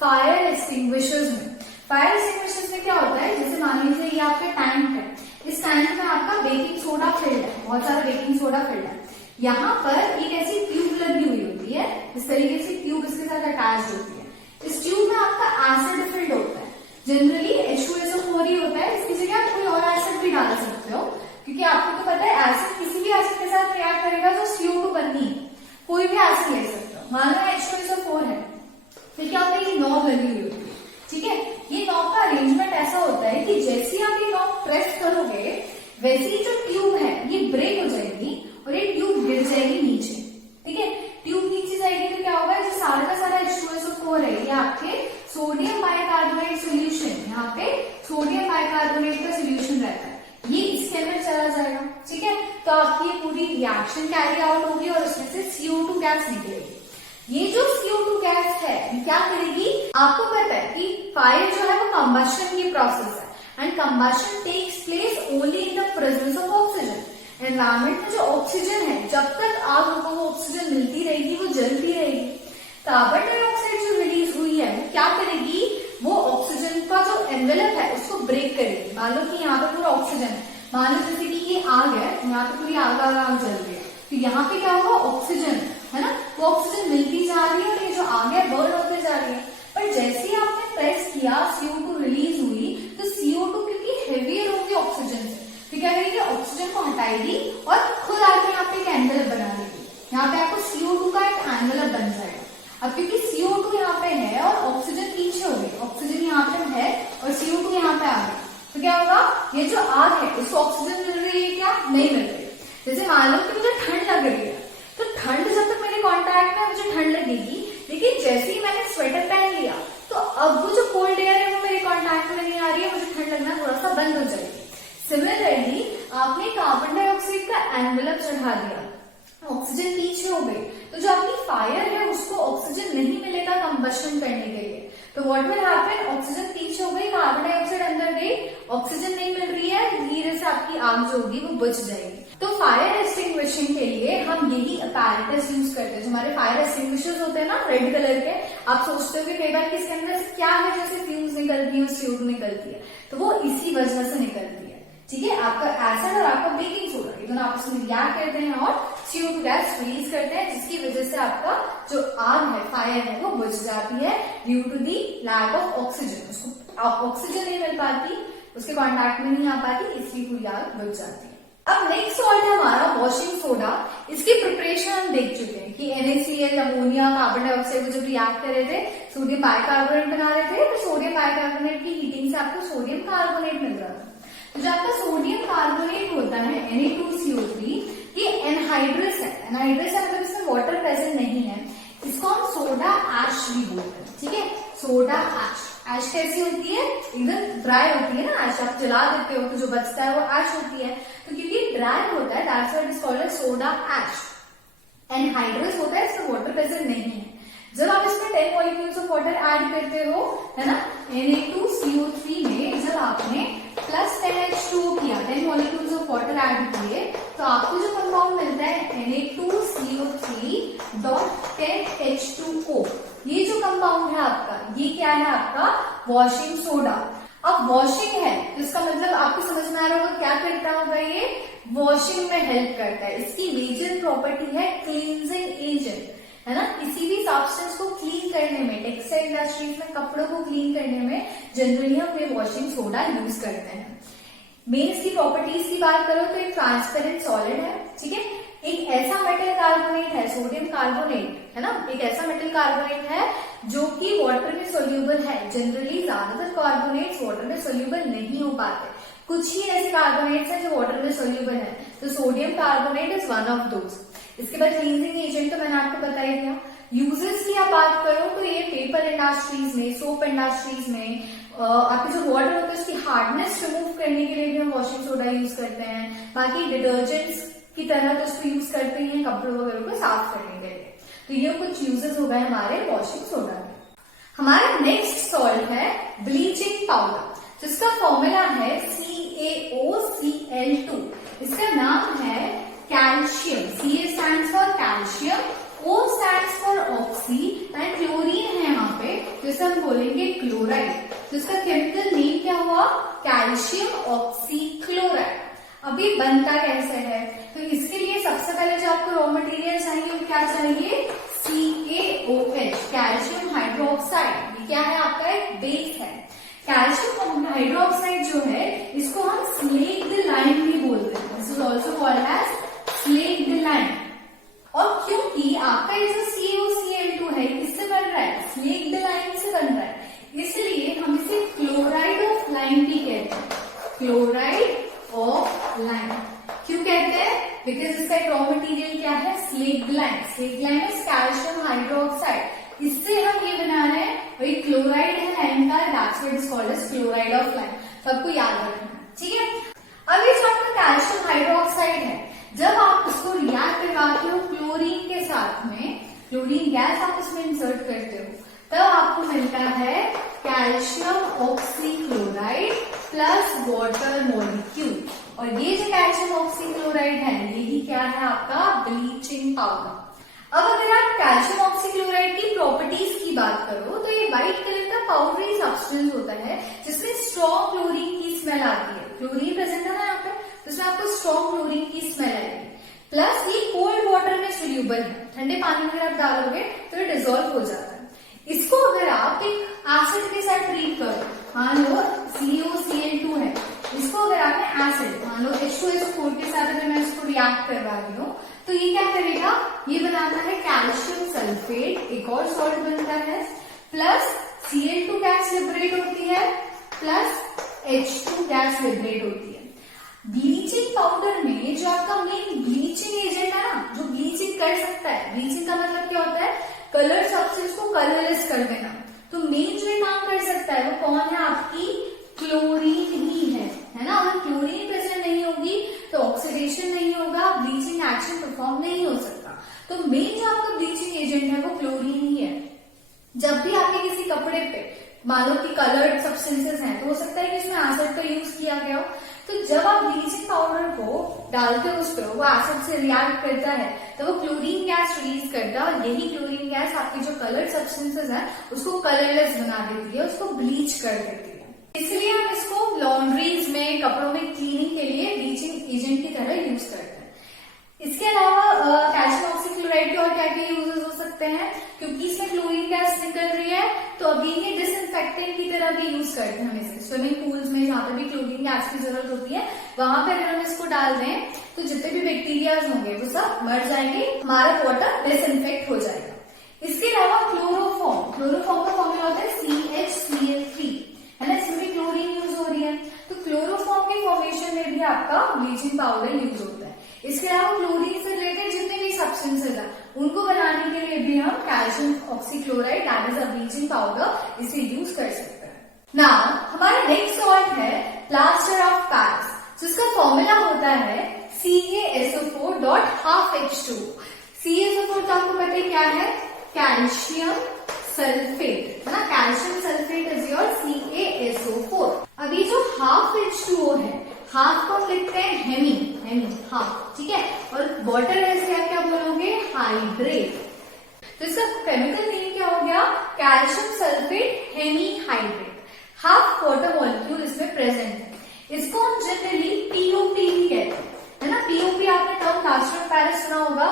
फायर एक्सटिंग्विशर्स में। फायर एक्सटिंग्विशर्स में क्या होता है, जैसे मान लीजिए ये आपका टैंक है, इस टैंक में आपका बेकिंग सोडा फिल्ड है, बहुत सारा बेकिंग सोडा फिल्ड है। यहाँ पर एक ऐसी ट्यूब लगी हुई होती है, इस तरीके से ट्यूब इसके साथ अटैच होती है। इस ट्यूब में आपका एसिड फिल्ड होता है, जनरली H2SO4 ही होता है, इसकी जगह आप कोई और एसिड भी डाल सकते हो, क्योंकि आपको तो पता है एसिड किसी भी एसिड के साथ रिएक्ट करेगा तो CO2 बननी है। कोई भी एसिड ले सकते हो, मान लो H2SO4 है, फिर क्या होता है? ये नॉब लगी हुई होती है, ठीक है। ये नॉब का अरेंजमेंट ऐसा होता है कि जैसे ही आप ये नॉब प्रेस करोगे वैसे ही जो ट्यूब है ये ब्रेक हो जाएगी और ये ट्यूब गिर जाएगी नीचे, ठीक है। ट्यूब नीचे जाएगी तो क्या होगा? जो सारा का सारा H2SO4 है ये आपके सोडियम बाइकार्बोनेट सोल्यूशन, यहाँ पे सोडियम बाइकार्बोनेट का सोल्यूशन रहता है, ये इसके अंदर चला जाएगा, ठीक है। तो आपकी ये पूरी रिएक्शन कैरी आउट होगी और उसमें से CO2 गैस निकलेगी। ये जो CO2 गैस है क्या करेगी? आपको पता है कि फायर जो है वो कंबशन की प्रोसेस है, and combustion takes place only in the presence of oxygen. Environment में जो ऑक्सीजन है, जब तक आग को ऑक्सीजन मिलती रहेगी वो जलती रहेगी। कार्बन डाइऑक्साइड जो रिलीज हुई है वो क्या करेगी? वो ऑक्सीजन का जो एनवेलप है उसको ब्रेक करेगी। मान लो कि यहाँ पे पूरा ऑक्सीजन है, मान लो जैसे कि ये आग है, यहाँ पे पूरी आग जल रही है, तो यहाँ पे क्या होगा? ऑक्सीजन है ना, वो ऑक्सीजन मिलती जा रही है और ये जो आग है बर्न होते जा रही है। पर जैसे ही आपने प्रेस किया CO2 रिलीज क्या करेगी, ऑक्सीजन को हटाएगी और खुद आके यहाँ पे एक एनवेलप बना लेगी। यहाँ पे आपको CO2 का एक एनवेलप बन जाएगा। अब क्योंकि CO2 यहाँ पे है और ऑक्सीजन पीछे हो गई, ऑक्सीजन यहाँ पे है और CO2 यहाँ पे आ गई, तो क्या होगा, ये जो आग है इसको ऑक्सीजन मिल रही है क्या, नहीं मिल रही। जैसे मान लो कि मुझे ठंड लग रही है, तो ठंड जब तक मेरे कॉन्टैक्ट में मुझे ठंड लगेगी, लेकिन जैसे ही मैंने स्वेटर पहन लिया तो अब वो जो कोल्ड एयर है वो मेरे कॉन्टैक्ट में नहीं आ रही है, मुझे ठंड लगना थोड़ा सा बंद हो जाएगी। सिमिलरली आपने कार्बन डाइऑक्साइड का एनवेलप चढ़ा दिया, ऑक्सीजन पीछे हो गई, तो जो आपकी फायर है उसको ऑक्सीजन नहीं मिलेगा कंबशन करने के लिए, तो व्हाट विल हैपन, ऑक्सीजन पीछे हो गई, कार्बन डाइऑक्साइड अंदर गई, ऑक्सीजन नहीं मिल रही है, धीरे से आपकी आग जो होगी वो बुझ जाएगी। तो फायर एक्सटिंग्विशिंग के लिए हम यही अपैरेटस यूज करते हैं। जो हमारे फायर एक्सटिंग्विशर्स होते हैं ना रेड कलर के, आप सोचते हो कि कई बार किसके अंदर से क्या है, जैसे फ्यूम्स निकलती है, CO2 निकलती है, तो वो इसी वजह से निकलती है। ठीक है, आपका एसिड और आपका बेकिंग सोडा ये दोनों आपस में रिएक्ट करते हैं और CO2 गैस रिलीज करते हैं, जिसकी वजह से आपका जो आग है, फायर है, वो बुझ जाती है due to the lack of oxygen. उसको ऑक्सीजन नहीं मिल पाती, उसके कॉन्टैक्ट में नहीं आ पाती, इसलिए पूरी आग बुझ जाती है। अब नेक्स्ट सॉल्ट है हमारा वॉशिंग सोडा। इसकी प्रिपरेशन हम देख चुके हैं कि NaCl, अमोनिया, कार्बन डाइऑक्साइड को जब रिएक्ट कर रहे थे, सोडियम बाइकार्बोनेट बना रहे थे, तो सोडियम बाइकार्बोनेट की हीटिंग से आपको सोडियम कार्बोनेट मिल रहा था। तो जो आपका सोडियम कार्बोनेट होता है Na2CO3, ये एनहाइड्रस है। एनहाइड्रस है मतलब इसमें वाटर प्रेजेंट नहीं है, इसको हम सोडा ऐश भी बोलते हैं। ठीक है, सोडा ऐश। ऐश कैसी होती है, एकदम ड्राई होती है ना, ऐश आप जला देते हो तो जो बचता है वो ऐश होती है, तो क्योंकि ड्राई होता है that's why it is called as soda ash. Anhydrous होता है, इसमें वाटर प्रेजेंट नहीं है। जब आप इसमें 10 मॉलिक्यूल्स ऑफ वाटर ऐड करते हो, है ना, Na2CO3 में जब आपने प्लस 10H2O किया, 10 मॉलिक्यूल्स ऑफ वाटर ऐड किए, तो आपको जो कंपाउंड मिलता है Na2CO3.10H2O। ये जो कंपाउंड है आपका, ये क्या है आपका वॉशिंग सोडा। अब वॉशिंग है तो इसका मतलब आपको समझ में आ रहा होगा क्या करता होगा, ये वॉशिंग में हेल्प करता है। इसकी मेजर प्रॉपर्टी है क्लींजिंग एजेंट, है ना, किसी भी सब्सटेंस को क्लीन करने में, टेक्सटाइल इंडस्ट्रीज में कपड़ों को क्लीन करने में जनरली हम ये वॉशिंग सोडा यूज करते हैं। मेन इसकी प्रॉपर्टीज की बात करो तो एक ट्रांसपेरेंट सॉलिड है। ठीक है, एक ऐसा मेटल कार्बोनेट है, सोडियम कार्बोनेट, है ना, एक ऐसा मेटल कार्बोनेट है जो कि वाटर में सोल्यूबल है। जनरली ज्यादातर कार्बोनेट्स वाटर में सोल्यूबल नहीं हो पाते, कुछ ही ऐसे कार्बोनेट्स हैं जो वाटर में सोल्यूबल है, तो sodium carbonate is one of those. इसके बाद क्लींजिंग एजेंट तो मैंने आपको बता ही दिया। यूजेस की आप बात करो तो ये पेपर इंडस्ट्रीज में, सोप इंडस्ट्रीज में, आपके जो वाटर होता है उसकी हार्डनेस रिमूव करने के लिए भी हम वॉशिंग सोडा यूज करते हैं। बाकी डिटर्जेंट्स की तरह तो उसको यूज करते हैं कपड़ों वगैरह को साफ करने के लिए। तो ये कुछ यूजेस हो गए हमारे वॉशिंग सोडा में। हमारा नेक्स्ट सॉल्ट है ब्लीचिंग पाउडर, जिसका फॉर्मूला है CaOCl2। इसका नाम है calcium. Ca stands for calcium, O stands for oxy and chlorine है यहाँ पे, जिसे हम बोलेंगे क्लोराइड। तो इसका केमिकल नेम क्या हुआ, कैल्शियम ऑक्सी क्लोराइड। अभी बनता कैसे है, तो इसके लिए सबसे पहले जो आपको रॉ मटेरियल चाहिए वो क्या चाहिए, CaOH, कैल्शियम हाइड्रोक्साइड। ये क्या है, आपका एक बेस है। कैल्शियम हाइड्रोक्साइड जो है इसको हम स्लेक्ड लाइम भी बोलते हैं, this is also called as slaked lime. और क्योंकि आपका ये जो CaOCl2 है किससे बन रहा है, स्लेक्ड लाइम से बन रहा है, इसलिए हम इसे क्लोराइड ऑफ लाइम भी कहते हैं। क्लोराइड ऑफ लाइम क्यों कहते हैं, बिकॉज इसका एक रॉ मटेरियल क्या है, slaked lime. Slaked lime is calcium hydroxide, इससे हम ये बना रहे हैं, वही क्लोराइड है लाइम का, that's why it is called as chloride of lime. सबको याद रखना, ठीक है। अब ये जो आपका कैल्शियम हाइड्रोक्साइड है, जब आप उसको रिएक्ट करवाते हो क्लोरीन के साथ में, क्लोरीन गैस आप उसमें इंसर्ट करते हो, तब आपको मिलता है calcium oxychloride plus water molecule. और ये जो कैल्शियम ऑक्सीक्लोराइड है यही क्या है, आपका ब्लीचिंग पाउडर। अब अगर आप कैल्शियम ऑक्सीक्लोराइड की प्रॉपर्टीज की बात करो तो ये व्हाइट कलर का पाउडरी सब्सटेंस होता है जिसमें स्ट्रॉन्ग क्लोरीन की स्मेल आती है। क्लोरीन प्रेजेंट है ना यहाँ पे, तो इसमें आपको स्ट्रॉन्ग क्लोरीन की स्मेल आएगी। प्लस ये कोल्ड वाटर में सोल्यूबल है, ठंडे पानी में आप डालोगे तो ये डिसॉल्व हो जाता है। इसको अगर आप एक एसिड के साथ ट्रीट करो, मान लो CaOCl2 है, इसको अगर आपने एसिड, मान लो H2SO4 के साथ अगर मैं इसको रिएक्ट करवा रही हूँ तो ये क्या करेगा, ये बनाता है कैल्शियम सल्फेट, एक और सॉल्ट बनता है, प्लस Cl2 गैस लिबरेट होती है, प्लस H2 गैस लिबरेट होती है। ब्लीचिंग पाउडर में जो आपका मेन ब्लीचिंग एजेंट है ना, जो ब्लीचिंग कर सकता है, ब्लीचिंग का मतलब क्या होता है, कलर सब्सटेंस को कलरलेस कर देना, तो मेन जो ये काम कर सकता है वो कौन है, आपकी क्लोरीन ही है ना। अगर क्लोरीन प्रेजेंट नहीं होगी तो ऑक्सीडेशन नहीं होगा, ब्लीचिंग एक्शन परफॉर्म नहीं हो सकता। तो मेन जो आपका ब्लीचिंग एजेंट है वो क्लोरीन ही है। जब भी आपके किसी कपड़े पे मान लो कि कलर्ड सब्सटेंसेस हैं तो हो सकता है कि इसमें एसिड का यूज किया गया हो, तो जब आप ब्लीचिंग पाउडर को डालते हो उस पर, वो एसिड से रिएक्ट करता है तो वो क्लोरीन गैस रिलीज करता है, और यही क्लोरीन गैस आपकी जो कलर्ड सब्सटेंसेस हैं उसको कलरलेस बना देती है, उसको ब्लीच कर देती है। इसलिए हम इसको लॉन्ड्रीज में, कपड़ों में क्लीनिंग के लिए ब्लीचिंग एजेंट की तरह यूज करते हैं। इसके अलावा कैल्शियम ऑक्सीक्लोराइड के और क्या क्या यूजेस हो सकते हैं, क्योंकि इसमें क्लोरीन गैस निकल रही है तो अभी ये डिसइंफेक्टेंट की तरह भी यूज करते हैं हम इसे। स्विमिंग पूल्स में जहाँ पे भी क्लोरीन गैस की जरूरत होती है वहां पे अगर हम इसको डाल दें तो जितने भी बैक्टीरियाज होंगे वो सब मर जाएंगे, हमारा वाटर डिसइंफेक्ट हो जाएगा। इसके अलावा क्लोरोफॉर्म, क्लोरोफॉर्म का फॉर्मूला होता है CHCl3, है ना, इसमें भी क्लोरीन यूज हो रही है, तो क्लोरोफॉर्म के फॉर्मेशन में भी आपका ब्लीचिंग पाउडर यूज होता है। इसके अलावा क्लोरीन से रिलेटेड जितने भी सब्सटेंसेज हैं उनको बनाने के लिए भी हम calcium oxychloride that is a bleaching powder इसे यूज कर सकते हैं। नाउ हमारा नेक्स्ट सॉल्ट है प्लास्टर ऑफ पैरिस, जिसका फॉर्मूला होता है CaSO4.12H2। CaSO4 तो आपको पता है क्या है, कैल्शियम सल्फेट, है ना, calcium sulphate is your CaSO4। अभी जो हाफ H2O है, हाफ को लिखते हैं हेमी, हाफ, ठीक है, और वाटर ऐसे आप क्या बोलोगे, हाइड्रेट। तो इसका केमिकल नेम क्या हो गया, calcium sulphate hemihydrate. Half water molecule इसमें प्रेजेंट है, इसको हम जनरली POP भी कहते हैं, है ना। POP आपने टर्म प्लास्टर ऑफ पैरिस सुना होगा।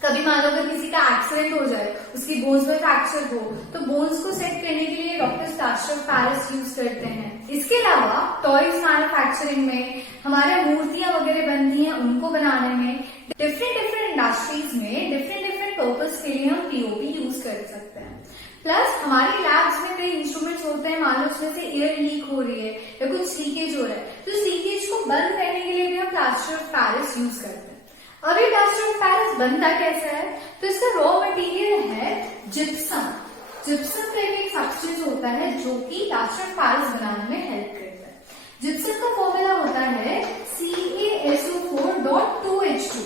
कभी मान लो अगर किसी का एक्सीडेंट हो जाए, उसकी बोन्स में फ्रैक्चर हो, तो बोन्स को सेट करने के लिए doctors plaster of Paris use करते हैं। इसके अलावा टॉयज मैन्युफैक्चरिंग में, हमारे मूर्तियां वगैरह बनती हैं उनको बनाने में, डिफरेंट इंडस्ट्रीज में डिफरेंट पर्पस के लिए हम POP यूज कर सकते हैं। प्लस हमारे लैब्स में कई इंस्ट्रूमेंट्स होते हैं, मान लो उसमें से एयर लीक हो रही है या कुछ लीकेज हो रहा है, तो लीकेज को बंद करने के लिए भी हम प्लास्टर ऑफ पैरिस यूज करते हैं। अब ये प्लास्टर ऑफ पैरिस बनता कैसा है, तो इसका रॉ मटेरियल है जिप्सम। जिप्सम एक सब्सटेंस होता है जो कि प्लास्टर ऑफ पैरिस बनाने में हेल्प करता है। जिप्सम का फॉर्मूला होता है CaSO4.2H2।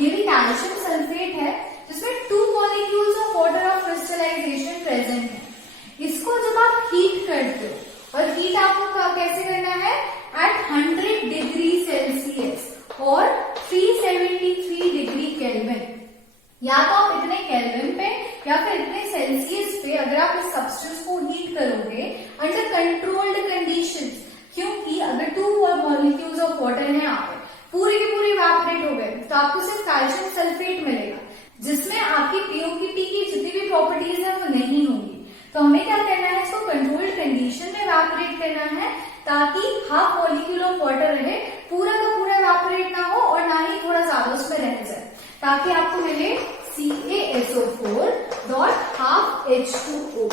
ये भी कैल्शियम सल्फेट है जिसमें 2 molecules of water of crystallization present है। इसको जब आप हीट करते हो, और हीट आपको कैसे करना है, एट 100 डिग्री सेल्सियस और 373 डिग्री केल्विन, या तो आप इतने केल्विन पे या फिर इतने सेल्सियस पे अगर आप इस सब्सटेंस को हीट करोगे अंडर कंट्रोल्ड कंडीशंस, क्योंकि अगर 2 मॉलिक्यूल्स ऑफ वाटर है यहाँ पे पूरे के पूरे इवेपोरेट हो गए तो आपको सिर्फ कैल्शियम सल्फेट मिलेगा, जिसमें आपकी POP की जितनी भी प्रॉपर्टीज है वो नहीं होंगी। तो हमें क्या करना है, इसको कंट्रोल्ड कंडीशन में इवेपोरेट करना है ताकि हाफ मॉलिक्यूल ऑफ वाटर रहे, पूरा का पूरा इवेपोरेट ना हो और ना ही थोड़ा ज्यादा उसमें रह जाए, ताकि आपको मिले CaSO4.12H2O,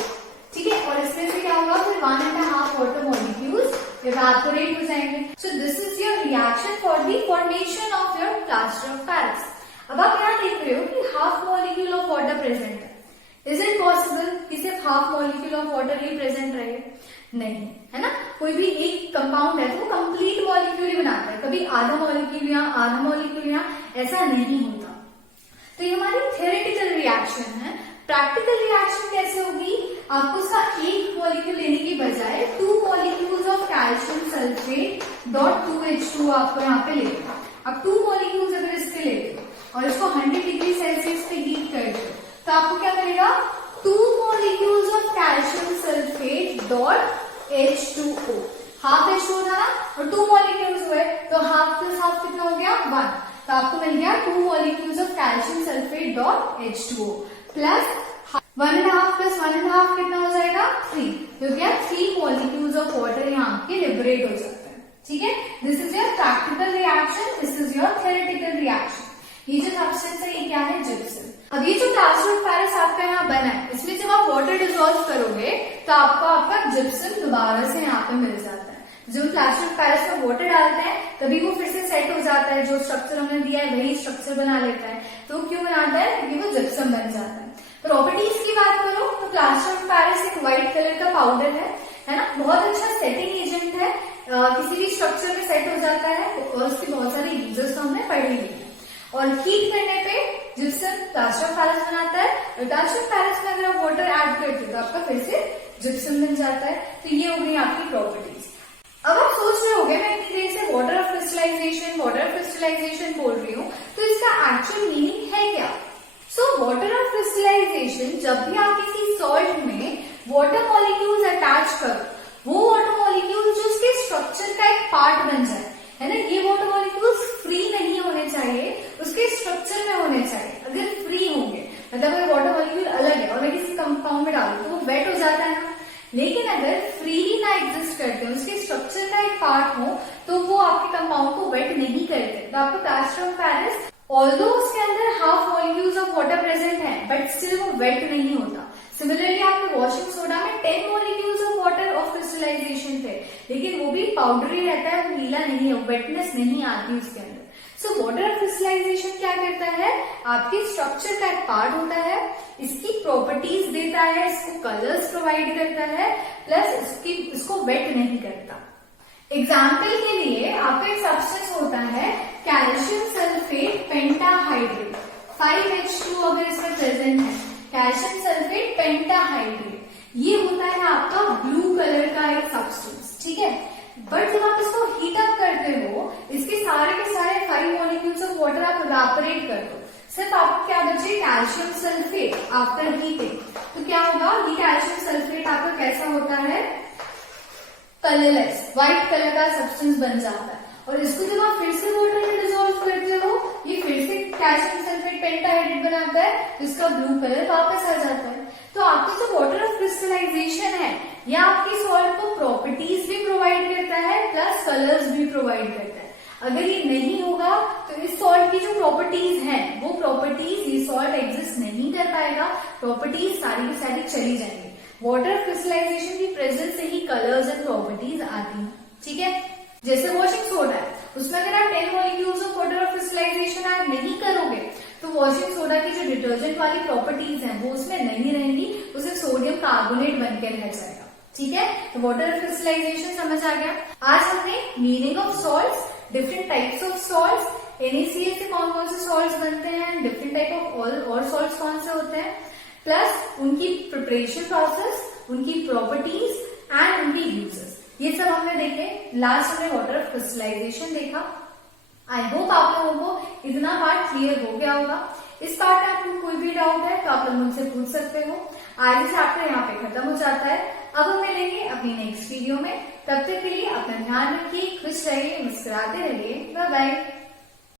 ठीक है। और इसमें से क्या होगा, फिर 1.5 वाटर मॉलिक्यूल्स इवेपोरेट हो जाएंगे। सो this is your reaction for the formation of your plaster of Paris. अब आप यहाँ देख रहे हो कि half molecule of water present है। इज इट पॉसिबल कि सिर्फ half molecule of water he present रहे? नहीं, है ना। कोई भी एक कंपाउंड है तो वो कंप्लीट मॉलिक्यूल ही बनाता है, कभी आधा मॉलिक्यूल यहाँ आधा मॉलिक्यूल यहाँ, ऐसा नहीं होता। तो ये हमारी थ्योरेटिकल रिएक्शन है। प्रैक्टिकल रिएक्शन कैसे होगी, आपको उसका एक मॉलिक्यूल लेने की बजाय 2 molecules of calcium sulphate .2H2 आपको यहाँ पे लेना। अब 2 मॉलिक्यूल्स अगर इसके लेते और इसको 100 डिग्री सेल्सियस पे हीट कर दो तो आपको क्या मिलेगा, 2 molecules of calcium sulphate .H2O। Half H2O था ना, और 2 मॉलिक्यूल्स हुए तो हाफ प्लस हाफ कितना हो गया, 1। तो आपको मिल गया 2 molecules of calcium sulphate .H2O plus 1.5 plus 1.5 कितना हो जाएगा, 3। तो क्या 3 मॉलिक्यूल्स ऑफ वाटर यहाँ के लिबरेट हो जाते हैं, ठीक है, this is your practical reaction, this is your theoretical reaction. ये जो सब्सटेंस है ये क्या है, जिप्सम। अब ये जो प्लास्टर ऑफ पेरिस आपका यहाँ बना है, इसमें जब आप वाटर डिसॉल्व करोगे तो आपको आपका जिप्सम दोबारा से यहाँ पे मिल जाता है। जब प्लास्टर ऑफ पेरिस में वाटर डालते हैं तभी वो फिर से सेट हो जाता है, जो स्ट्रक्चर हमने दिया है वही स्ट्रक्चर बना लेता है। तो क्यों बनाता है, क्योंकि वो जिप्सम बन जाता है। प्रॉपर्टीज की बात करो तो प्लास्टर ऑफ पेरिस एक व्हाइट कलर का पाउडर है ना, बहुत अच्छा सेटिंग एजेंट है, किसी भी स्ट्रक्चर में सेट हो जाता है और उसके बहुत सारे यूजेस तो हमने पढ़े ही हैं। और हीट करने पे जिप्सम प्लास्टर ऑफ पेरिस बनाता है, और प्लास्टर ऑफ पेरिस में अगर आप वाटर ऐड करते हो तो आपका फिर से जिप्सम बन जाता है। तो ये हो गई आपकी प्रॉपर्टीज। अब आप सोच रहे होंगे मैं इतनी देर से वाटर ऑफ क्रिस्टलाइजेशन बोल रही हूँ, तो इसका एक्चुअल मीनिंग है क्या? सो वाटर ऑफ क्रिस्टलाइजेशन, जब भी आप किसी सॉल्ट में वाटर मॉलिक्यूल्स अटैच करो, वो वाटर मॉलिक्यूल जो उसके स्ट्रक्चर का एक पार्ट बन जाए, है ना, ये वाटर मॉलिक्यूल्स फ्री नहीं होने चाहिए, उसके स्ट्रक्चर में होने चाहिए। अगर फ्री होंगे, मतलब अगर वाटर मॉलिक्यूल अलग है और मैं किसी कंपाउंड में डालू तो वो वेट हो जाता है ना, लेकिन अगर फ्रीली ना एग्जिस्ट करते हैं, उसके स्ट्रक्चर का एक पार्ट हो, तो वो आपके कंपाउंड को वेट नहीं करते। तो आपको प्लास्टर ऑफ पेरिस ऑल्दो उसके अंदर half molecules of water present है, बट स्टिल वो वेट नहीं होता। सिमिलरली आपके वॉशिंग सोडा में 10 molecules of water of crystallization थे, लेकिन वो भी पाउडरी रहता है, वो गीला नहीं है, वेटनेस नहीं आती उसके अंदर। सो वाटर ऑफ क्रिस्टलाइजेशन क्या करता है, आपके स्ट्रक्चर का एक पार्ट होता है, इसकी प्रॉपर्टीज देता है, इसको कलर्स प्रोवाइड करता है, प्लस इसको वेट नहीं करता। एग्जाम्पल के लिए आपका एक सब्सटेंस होता है कैल्शियम सल्फेट पेंटाहाइड्रेट, 5H2 अगर इसमें प्रेजेंट है, कैल्शियम सल्फेट पेंटाहाइड्रेट, ये होता है आपका ब्लू कलर का एक सब्सटेंस, ठीक है। बट जब आप इसको हीट अप करते हो, इसके सारे के सारे 5 मॉलिक्यूल्स ऑफ वाटर आप इवेपोरेट कर दो, सिर्फ आपको क्या बचे, कैल्शियम सल्फेट आफ्टर हीटिंग। तो क्या होगा, ये कैल्शियम सल्फेट आपका कैसा होता है, कलरलेस व्हाइट कलर का सब्सटेंस बन जाता है। और इसको जब आप फिर से वाटर में डिसॉल्व करते हो, ये फिर से कैल्शियम सल्फेट पेंटाहाइड्रेट बनाता है, जिसका ब्लू कलर वापस आ जाता है। तो आपका जो वाटर ऑफ क्रिस्टलाइजेशन है, यह आपकी सॉल्ट को प्रॉपर्टीज भी प्रोवाइड करता है, प्लस कलर्स भी प्रोवाइड करता है। अगर ये नहीं होगा तो इस सॉल्ट की जो प्रॉपर्टीज हैं, वो प्रॉपर्टीज ये सॉल्ट एग्जिस्ट नहीं कर पाएगा, प्रॉपर्टीज सारी की सारी चली जाएंगी। वाटर ऑफ क्रिस्टलाइजेशन की प्रेजेंस से ही कलर्स एंड प्रॉपर्टीज आती हैं, ठीक है। जैसे वॉशिंग सोडा है, उसमें अगर आप 10 molecules of water of crystallization add नहीं करोगे तो वॉशिंग सोडा की जो डिटर्जेंट वाली प्रॉपर्टीज हैं वो उसमें नहीं रहेंगी, उसे सोडियम कार्बोनेट बनकर रह जाएगा, ठीक है। तो वाटर ऑफ क्रिस्टलाइजेशन समझ आ गया। आज हमने meaning of salts, different types of salts, NaCl से कौन कौन से सॉल्ट्स बनते हैं, डिफरेंट टाइप ऑफ और सॉल्ट्स कौन से होते हैं, प्लस उनकी प्रिपरेशन प्रोसेस, उनकी प्रॉपर्टीज एंड उनके यूजेस, ये सब हमने देखे। लास्ट हमने वाटर ऑफ क्रिस्टलाइजेशन देखा। आई होप आप लोगों को इतना पार्ट क्लियर हो गया होगा। इस पार्ट में आपको कोई भी डाउट है तो आप लोग मुझसे पूछ सकते हो। आज ये चैप्टर यहाँ पे खत्म हो जाता है। अब हम मिलेंगे अपनी नेक्स्ट वीडियो में। तब तक के लिए अपना ध्यान रखिए, खुश रहिए, मुस्कुराते रहिए। Bye bye.